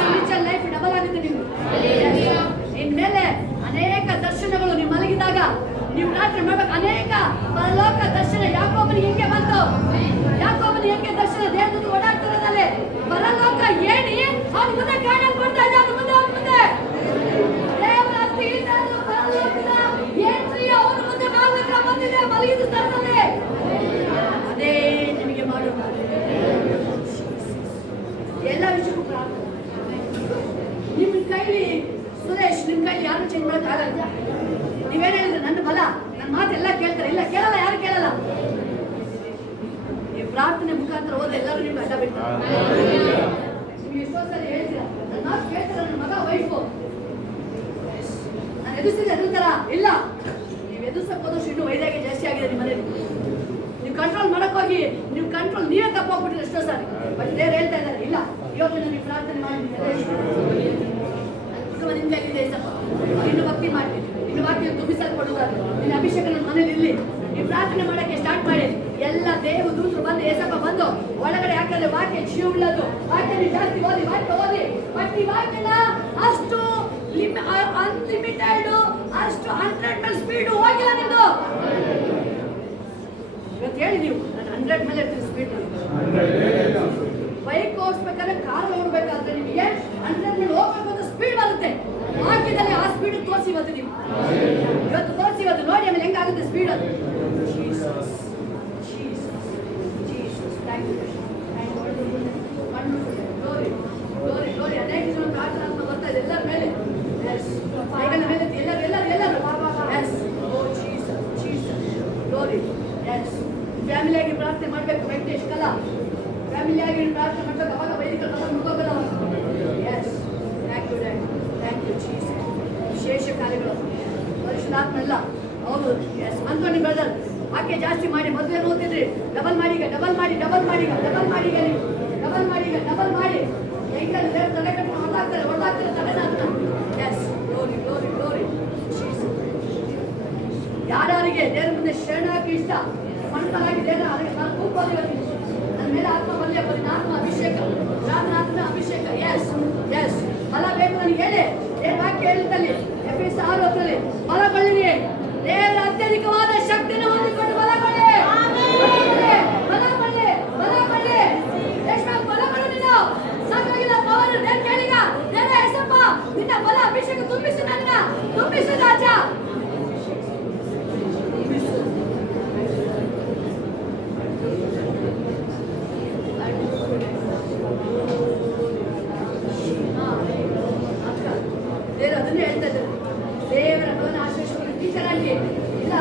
ಸ್ಪಿರಿಚುವಲ್ ಲೈಫ್ ಡಬಲ್ ಆಗುತ್ತೆ ನಿಮ್ಗೆ ಇನ್ಮೇಲೆ ಅನೇಕ ದರ್ಶನಗಳು ನೀವು ಮಲಗಿದಾಗ ನೀವು ರಾತ್ರಿ ಮಾಡ್ಬೇಕು ಅನೇಕ ಪರಲೋಕ ದರ್ಶನ ಯಾಕೋಬನಿಗೆ ಹೆಂಗೆ ಬಂತು ಯಾಕೋಬನಿಗೆ ಹೆಂಗೆ ದರ್ಶನ ದೇವದೂತ ಓಡಾಡ್ತಿರೋದಲ್ಲಿ ಪರಲೋಕ ಏನಿ ಅವ್ನ ಮುಂದೆ ಕಾಣಕ್ ಕೊಡ್ತಾ ಇದೆ ಅವ್ನ ಮುಂದೆ ದೇವರ ತೀರ್ಥ ಪರಲೋಕದ ಏನ್ರಿ ಅವ್ನ ಮುಂದೆ ಭಾಗವತ ಬಂದಿದೆ ಮಲಗಿದ ಸ್ಥಳದಲ್ಲಿ ಅದೇ ನಿಮಗೆ ಮಾಡೋದು ಎಲ್ಲ ವಿಷಯಕ್ಕೂ ಪ್ರಾರ್ಥನೆ ನಿಮ್ಮ ಕೈಲಿ ಸುರೇಶ್ ನಿಮ್ಮ ಕೈಲಿ ಯಾರು ಚೇಂಜ್ ಮಾಡಕ್ ಆಗಲ್ಲ ನೀವೇನು ಹೇಳಿದ್ರೆ ನನ್ನ ಬಲ ನನ್ನ ಮಾತೆಲ್ಲ ಕೇಳ್ತಾರೆ ಇಲ್ಲ ಕೇಳಲ್ಲ ಯಾರು ಕೇಳಲ್ಲ ನೀವು ಪ್ರಾರ್ಥನೆ ಮುಖಾಂತರ ಹೋದ್ರೆ ಎಲ್ಲರೂ ನಿಮ್ಗೆ ಅಡ್ಡ ಬಿಡ್ತಾರೆ ನಿಮ್ಗೆ ಎಷ್ಟೋ ಸಲ ಹೇಳ್ತೀರಾ ನನ್ನ ಮಾತು ಕೇಳ್ತಾರೆ ನನ್ನ ಮಗ ವೈಫು ನಾನು ಎದುರಿಸಿದ್ರೆ ಎದುರ್ತಾರ ಇಲ್ಲ ನೀವು ಎದುರ್ಸಕ್ ಹೋದಷ್ಟು ಇನ್ನೂ ವೈರಾಗ್ಯ ಜಾಸ್ತಿ ಆಗಿದೆ ನಿಮ್ಮ ಮನೇಲಿ ನೀವು ಕಂಟ್ರೋಲ್ ಮಾಡಕ್ ಹೋಗಿ ನೀವು ಕಂಟ್ರೋಲ್ ನೀವೇ ತಪ್ಪೋಗ್ಬಿಟ್ಟಿದ್ರೆ ಎಷ್ಟೋ ಸಾರಿ ಬಟ್ ದೇವ್ರು ಹೇಳ್ತಾ ಇದ್ದಾರೆ ಇಲ್ಲ ಇವತ್ತು ನೀವು ಪ್ರಾರ್ಥನೆ ಮಾಡಿ ಕುಟುಂಬ ನಿಮ್ದಾಗಿದೆ ಸಪ್ಪ ಇನ್ನು ಭಕ್ತಿ ಮಾಡ್ತೀನಿ ಇನ್ನು ವಾಕ್ಯ ತುಂಬಿಸಲ್ಪಡುವುದಾದ್ರೆ ನಿನ್ನ ಅಭಿಷೇಕ ನನ್ನ ಮನೇಲಿ ಇರಲಿ ನೀವು ಪ್ರಾರ್ಥನೆ ಮಾಡಕ್ಕೆ ಸ್ಟಾರ್ಟ್ ಮಾಡಿ ಎಲ್ಲ ದೇವ ದೂತರು ಬಂದು ಏಸಪ್ಪ ಬಂದು ಒಳಗಡೆ ಹಾಕಿದ್ರೆ ವಾಕ್ಯ ಜೀವ ಉಳ್ಳದು ವಾಕ್ಯ ನೀವು ಜಾಸ್ತಿ ಓದಿ ಬಟ್ ಈ ವಾಕ್ಯನ ಅಷ್ಟು ಅನ್ಲಿಮಿಟೆಡ್ ಅಷ್ಟು 100 ಸ್ಪೀಡ್ ಹೋಗಿಲ್ಲ ನಿಮ್ದು ಇವತ್ತು ಹೇಳಿ ನೀವು ನಾನು 100 ಮೇಲೆ ಇರ್ತೀನಿ ಸ್ಪೀಡ್ ಬೈಕ್ ಓಡಿಸ್ಬೇಕಾದ್ರೆ ಕಾರ್ ಓಡಬೇಕಾದ್ರೆ ನಿಮಗೆ 100 ಮೇಲೆ ಹೋಗ್ಬೇಕು ಅಂತ ಸ್ಪೀಡ್ ಬರುತ್ತೆ ವಾಕ್ಯದಲ್ಲಿ ಆ ಸ್ಪೀಡ್ ತೋರಿಸಿ ಇವತ್ತು ನೀವು ಇವತ್ತು ತೋರಿಸಿ ಇವತ್ತು ನೋಡಿ ಆಮೇಲೆ ಹೆಂಗಾಗುತ್ತೆ ಸ್ಪೀಡ್ ಅದು ಗ್ಲೋರಿ ಅನೇಕ ಜನ ಪ್ರಾರ್ಥನಾತ್ಮ ಬರ್ತಾ ಇದೆ ಎಲ್ಲರ ಮೇಲೆ ಎಲ್ಲರೂ ಗ್ಲೋರಿ ಫ್ಯಾಮಿಲಿಯಾಗಿ ಪ್ರಾರ್ಥನೆ ಮಾಡಬೇಕು ವೆಂಕಟೇಶ್ ಕಲಾ ಫ್ಯಾಮಿಲಿಯಾಗಿ ಪ್ರಾರ್ಥನೆ ಮಾಡಬೇಕು ಅವಾಗ ವೈದಿಕರು ಮುಖೋಗಲ್ಲ ಥ್ಯಾಂಕ್ ಯು ಜೀಸಸ್ ವಿಶೇಷ ಕಾರ್ಯಗಳು ಪರಿಶುದ್ಧಾತ್ಮೆಲ್ಲ ಹೌದು ಎಸ್ ಅಂದ್ಕೊಂಡು ಬ್ರದರ್ ವಾಕ್ಯ ಜಾಸ್ತಿ ಮಾಡಿ ಮೊದಲೇ ಓದಿದ್ರಿ ಡಬಲ್ ಮಾಡಿ ಹೆಂಗಲ್ಲಿ ದೇವ್ರ ತಲೆ ಕಟ್ಕೊಂಡು ಹೊಡೆದಾಕ್ತಾರೆ ತಲೆನಾಥನ ಎಸ್ ಗ್ಲೋರಿ ಯಾರಿಗೆ ದೇವರ ಮುಂದೆ ಶರಣಾಗಿ ಇಷ್ಟ ಮಣ್ಣಾಗಿ ದೇವರ ನಾನು ಕೂಗ್ಬೋದು ನನ್ನ ಮೇಲೆ ಆತ್ಮ ಬಲ್ಲೆ ಆತ್ಮ ಅಭಿಷೇಕ ರಾಮನಾಥನ ಅಭಿಷೇಕ ಎಸ್ ಬಲ ಬೇಕು ನನಗೆ ಹೇಳಿ ದೇವ್ರ ವಾಕ್ಯ ಹೇಳಿದಲ್ಲಿ ಎಫೆಸ 6:10 ಬಲಗೊಳ್ಳಿರಿ ದೇವರ ಅತ್ಯಧಿಕವಾದ ಶಕ್ತಿಯನ್ನು ಹೊಂದಿಕೊಂಡು ಬಲಗೊಳ್ಳಿ ನೀನು ಸಾಕಾಗಿಲ್ಲ ಪವರ್ ದೇವ್ರ ಕೇಳಿಗ ದೇವರ ಹೆಸಪ್ಪ ನಿನ್ನ ಬಲ ಅಭಿಷೇಕ ತುಂಬಿಸು ನನ್ನ ತುಂಬಿಸು ರಾಜ ಅದನ್ನೇ ಹೇಳ್ತಾ ಇದ್ದಾರೆ ದೇವರ ಬಲನ ಆಶ್ರಯಿಸಿಕೊಂಡು ಟೀಚರ್ ಆಗಿ ಇಲ್ಲ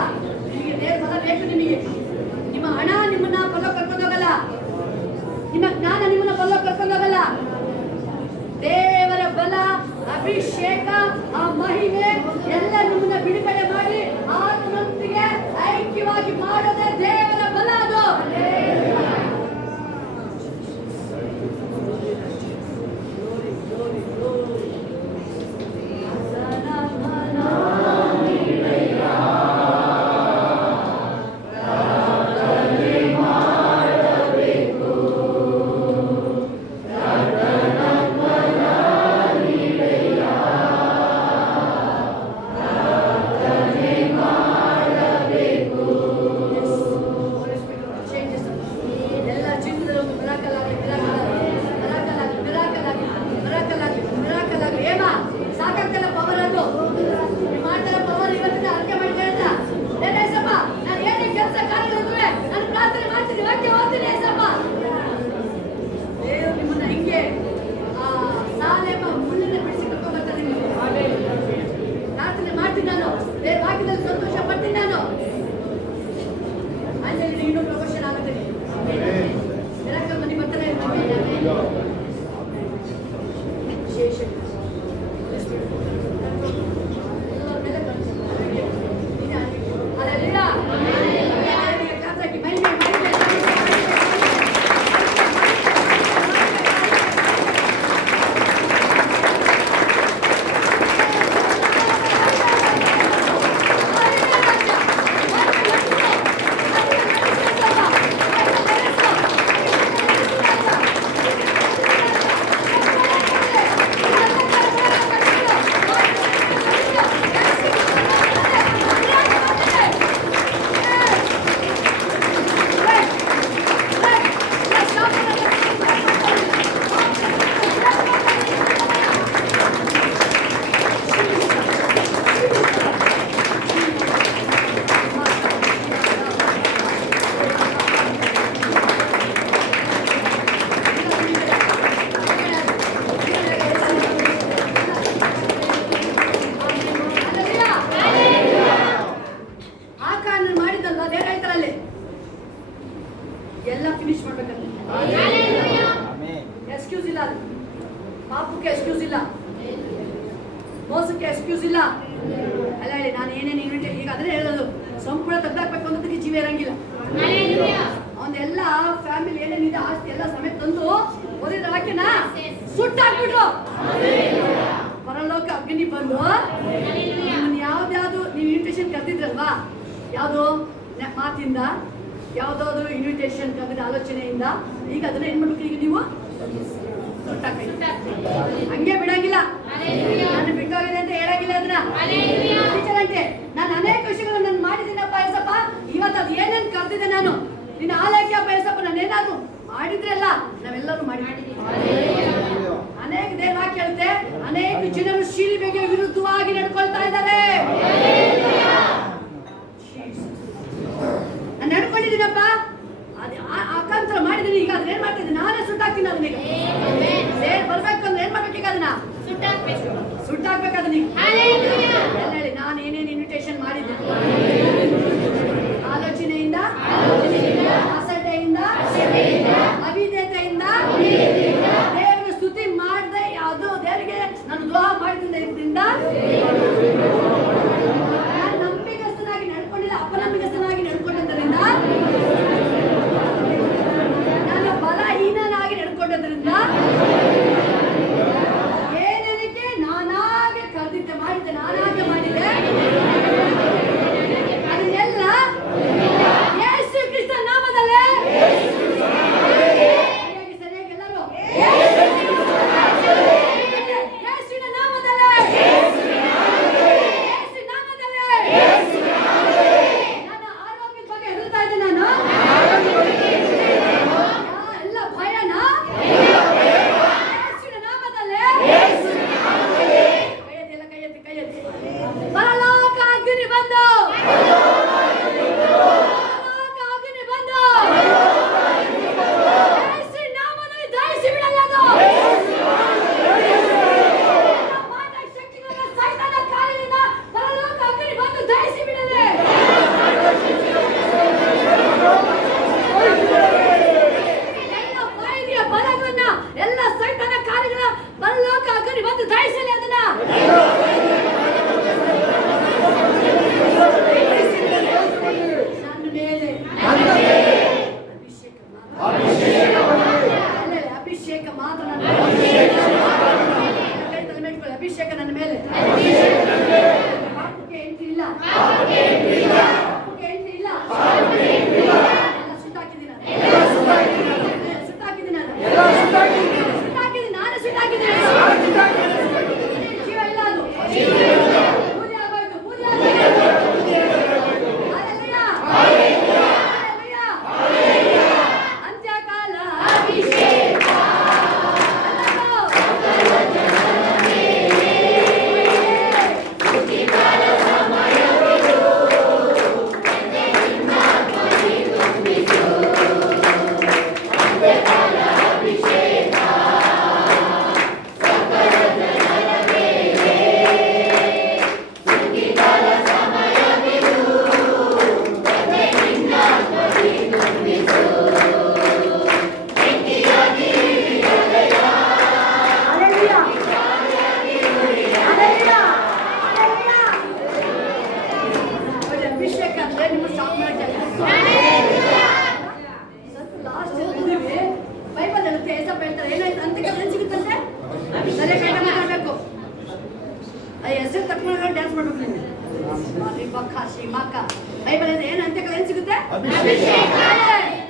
ನಿಮಗೆ ದೇವರ ಬಲ ಬೇಕು ನಿಮಗೆ ಇನ್ನೂ ಪ್ರಮೋಷನ್ ಆಗುತ್ತೆ. ಮಿರಾಕಲ್ ಮನಿ ಬರ್ತಾನೆ ವಿಶೇಷ ಎಲ್ಲ ಫಿನಿಶ್ ಮಾಡ್ಬೇಕಂತ. ಎಕ್ಸ್ಕ್ಯೂಸ್ ಇಲ್ಲ, ಪಾಪಕ್ಕೆ ಎಕ್ಸ್ಕ್ಯೂಸ್ ಇಲ್ಲ, ಮೋಸಕ್ಕೆ ಎಕ್ಸ್ಕ್ಯೂಸ್ ಇಲ್ಲ. ಅಲ್ಲ ಹೇಳಿ ನಾನು ಏನೇನು ಇನ್ವಿಟೇಷನ್ ಈಗ ಅದನ್ನೇ ಹೇಳೋದು, ಸಂಪೂರ್ಣ ತೆಗ್ದಾಕ್ಬೇಕು ಅನ್ನೋದಕ್ಕೆ ಜೀವ ಇರಂಗಿಲ್ಲ. ಅವನ್ನೆಲ್ಲ ಫ್ಯಾಮಿಲಿ ಏನೇನಿದೆ ಆಸ್ತಿ ಎಲ್ಲ ಸಮೇತ ತಂದು ಓದಿದ ವಾಕ್ಯನ ಸುಟ್ಟಾಕ್ಬಿಟ್ರು. ಪರಲೋಕ ಅಗ್ನಿ ಬಂದು ಯಾವ್ದಾವ್ದು ನೀವು ಇನ್ವಿಟೇಷನ್ ಕರೆದಿದ್ರಲ್ವಾ, ಯಾವುದು ಮಾತಿಂದ ಯಾವ್ದಾದ್ರು ಇನ್ವಿಟೇಷನ್ ಕರೆದ ಆಲೋಚನೆಯಿಂದ ಈಗ ಅದನ್ನ ಏನ್ ಮಾಡ್ಬೇಕು, ಈಗ ನೀವು ಹಂಗೆ ಬಿಡಂಗಿಲ್ಲ. ನಾನು ಬಿಟ್ಟೋಗಿದೆ ಅಂತ ಹೇಳಂಗಿಲ್ಲ. ಅದನ್ನ ಟೀಚರಂತೆ ನಾನು ಅನೇಕ ವಿಷಯಗಳು ನಾನು ಮಾಡಿದ್ದೀನಪ್ಪ ಏಸಪ್ಪ, ಇವತ್ತು ಅದು ಏನೇನು ಕರೆದಿದ್ದೆ ನಾನು ನಿನ್ನ ಆಲೋಕ್ಯಪ್ಪ ಏಸಪ್ಪ, ನಾನು ಏನಾದ್ರು ಮಾಡಿದ್ರಲ್ಲ ನಾವೆಲ್ಲರೂ ಮಾಡಿದ್ದೀವಿ. ಅನೇಕ ದೇವ ಕೇಳುತ್ತೆ, ಅನೇಕ ಜನರು ಶಿಲುಬೆಗೆ ವಿರುದ್ಧವಾಗಿ ನಡ್ಕೊಳ್ತಾ ಇದ್ದಾರೆ. ನಾನು ನಡ್ಕೊಂಡಿದ್ದೀನಪ್ಪ, ಅಕಾಂತರ ಮಾಡಿದ್ದೀನಿ. ಈಗ ಅದನ್ನ ಏನ್ ಮಾಡ್ತಿದ್ದೀನಿ, ನಾನೇ ಸುಟ್ಟಾಕ್ತೀನಿ. ಅದನ್ನೀಗ ಬರ್ಬೇಕಂದ್ರೆ ಏನ್ ಮಾಡ್ಬೇಕು, ಈಗ ಅದನ್ನ ಸುಟ್ಟಾಕ್ಬೇಕು. ಅದನ್ನ ಹೇಳಿ ನಾನು ಏನೇನು ಇನ್ವಿಟೇಷನ್ ಮಾಡಿದ್ದೆ, ಆಲೋಚನೆಯಿಂದ, ಅಸಡ್ಡೆಯಿಂದ, ಅವಿಧೇಯತೆಯಿಂದ, ದೇವರ ಸ್ತುತಿ ಮಾಡದೆ ಅದು ದೇವರಿಗೆ ನಾನು ದ್ರೋಹ ಮಾಡಿದ್ರಿಂದ, ನಾನು ನಂಬಿಕಸ್ಥನಾಗಿ ನಡ್ಕೊಂಡಿಲ್ಲ, ಅಪನಂಬಿಕಸ್ಥನಾಗಿ ನಡ್ಕೊಂಡಿದ್ದರಿಂದ, ನಾನು ಬಲಹೀನನಾಗಿ ನಡ್ಕೊಂಡದ್ರಿಂದ, ಏನೇನಕ್ಕೆ ನಾನಾಗೆ ಕರೆದಿದ್ದೆ ಮಾಡಿದ್ದೆ, ನಾನಾಗೆ ಮಾಡಿದ್ದೆ,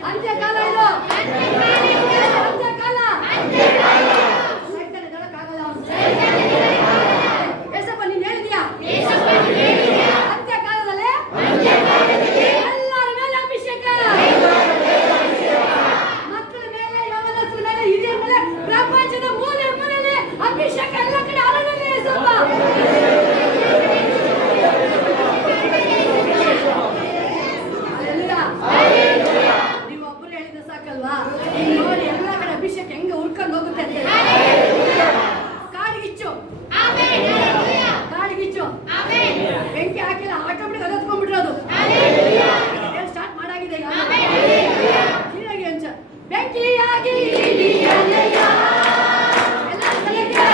ಅಂತ್ಯಕಾಲ ಇದು. ಅಂತ್ಯಕಾಲ. ಸೈತಾನ ಹೇಳಕ್ಕಾಗಲ್ಲ ಅವ್ನು. ಏಸಪ್ಪ ನೀನ್ ಹೇಳಿದ್ಯಾ? ಅಂತ್ಯಕಾಲದಲ್ಲಿ ಎಲ್ಲರ ಮೇಲೆ ಅಭಿಷೇಕ. ಮಕ್ಕಳ ಮೇಲೆ, ಯೌವನಸ್ಥರ ಮೇಲೆ, ಹಿರಿಯರ ಮೇಲೆ, ಪ್ರಪಂಚದ ಮೂಲೆ ಮೂಲೆಯಲ್ಲಿ ಅಭಿಷೇಕ ಎಲ್ಲ ಕಡೆ ಹರಡಲಿ ಏಸಪ್ಪ. ನೀವು ಒಬ್ಬರು ಹೇಳಿದ್ರೆ ಸಾಕಲ್ವಾ? ಈಗ ನೋಡಿ ಎಲ್ಲ ಕಡೆ ಅಭಿಷೇಕ ಹೆಂಗೆ ಹುರ್ಕೊಂಡು ಹೋಗುತ್ತೆ ಅಂತ. ಕಾಡಿಗಿಚ್ಚು ಕಾಡಿಗಿಚ್ಚು ಬೆಂಕಿ ಹಾಕಿಲ್ಲ, ಆಟೋಮೆಟಿಕ್ ಅದತ್ಕೊಂಡ್ಬಿಟ್ರದು. ಸ್ಟಾರ್ಟ್ ಮಾಡಾಗಿದೆ ಈಗ. ಕ್ಲೀನಾಗಿ ಅಂಚ ಬೆಂಕಿಯಾಗಿ ಇಳಿಯಲಯ್ಯ. ಎಲ್ಲ ಸ್ಥಳಕ್ಕೆ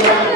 Yeah.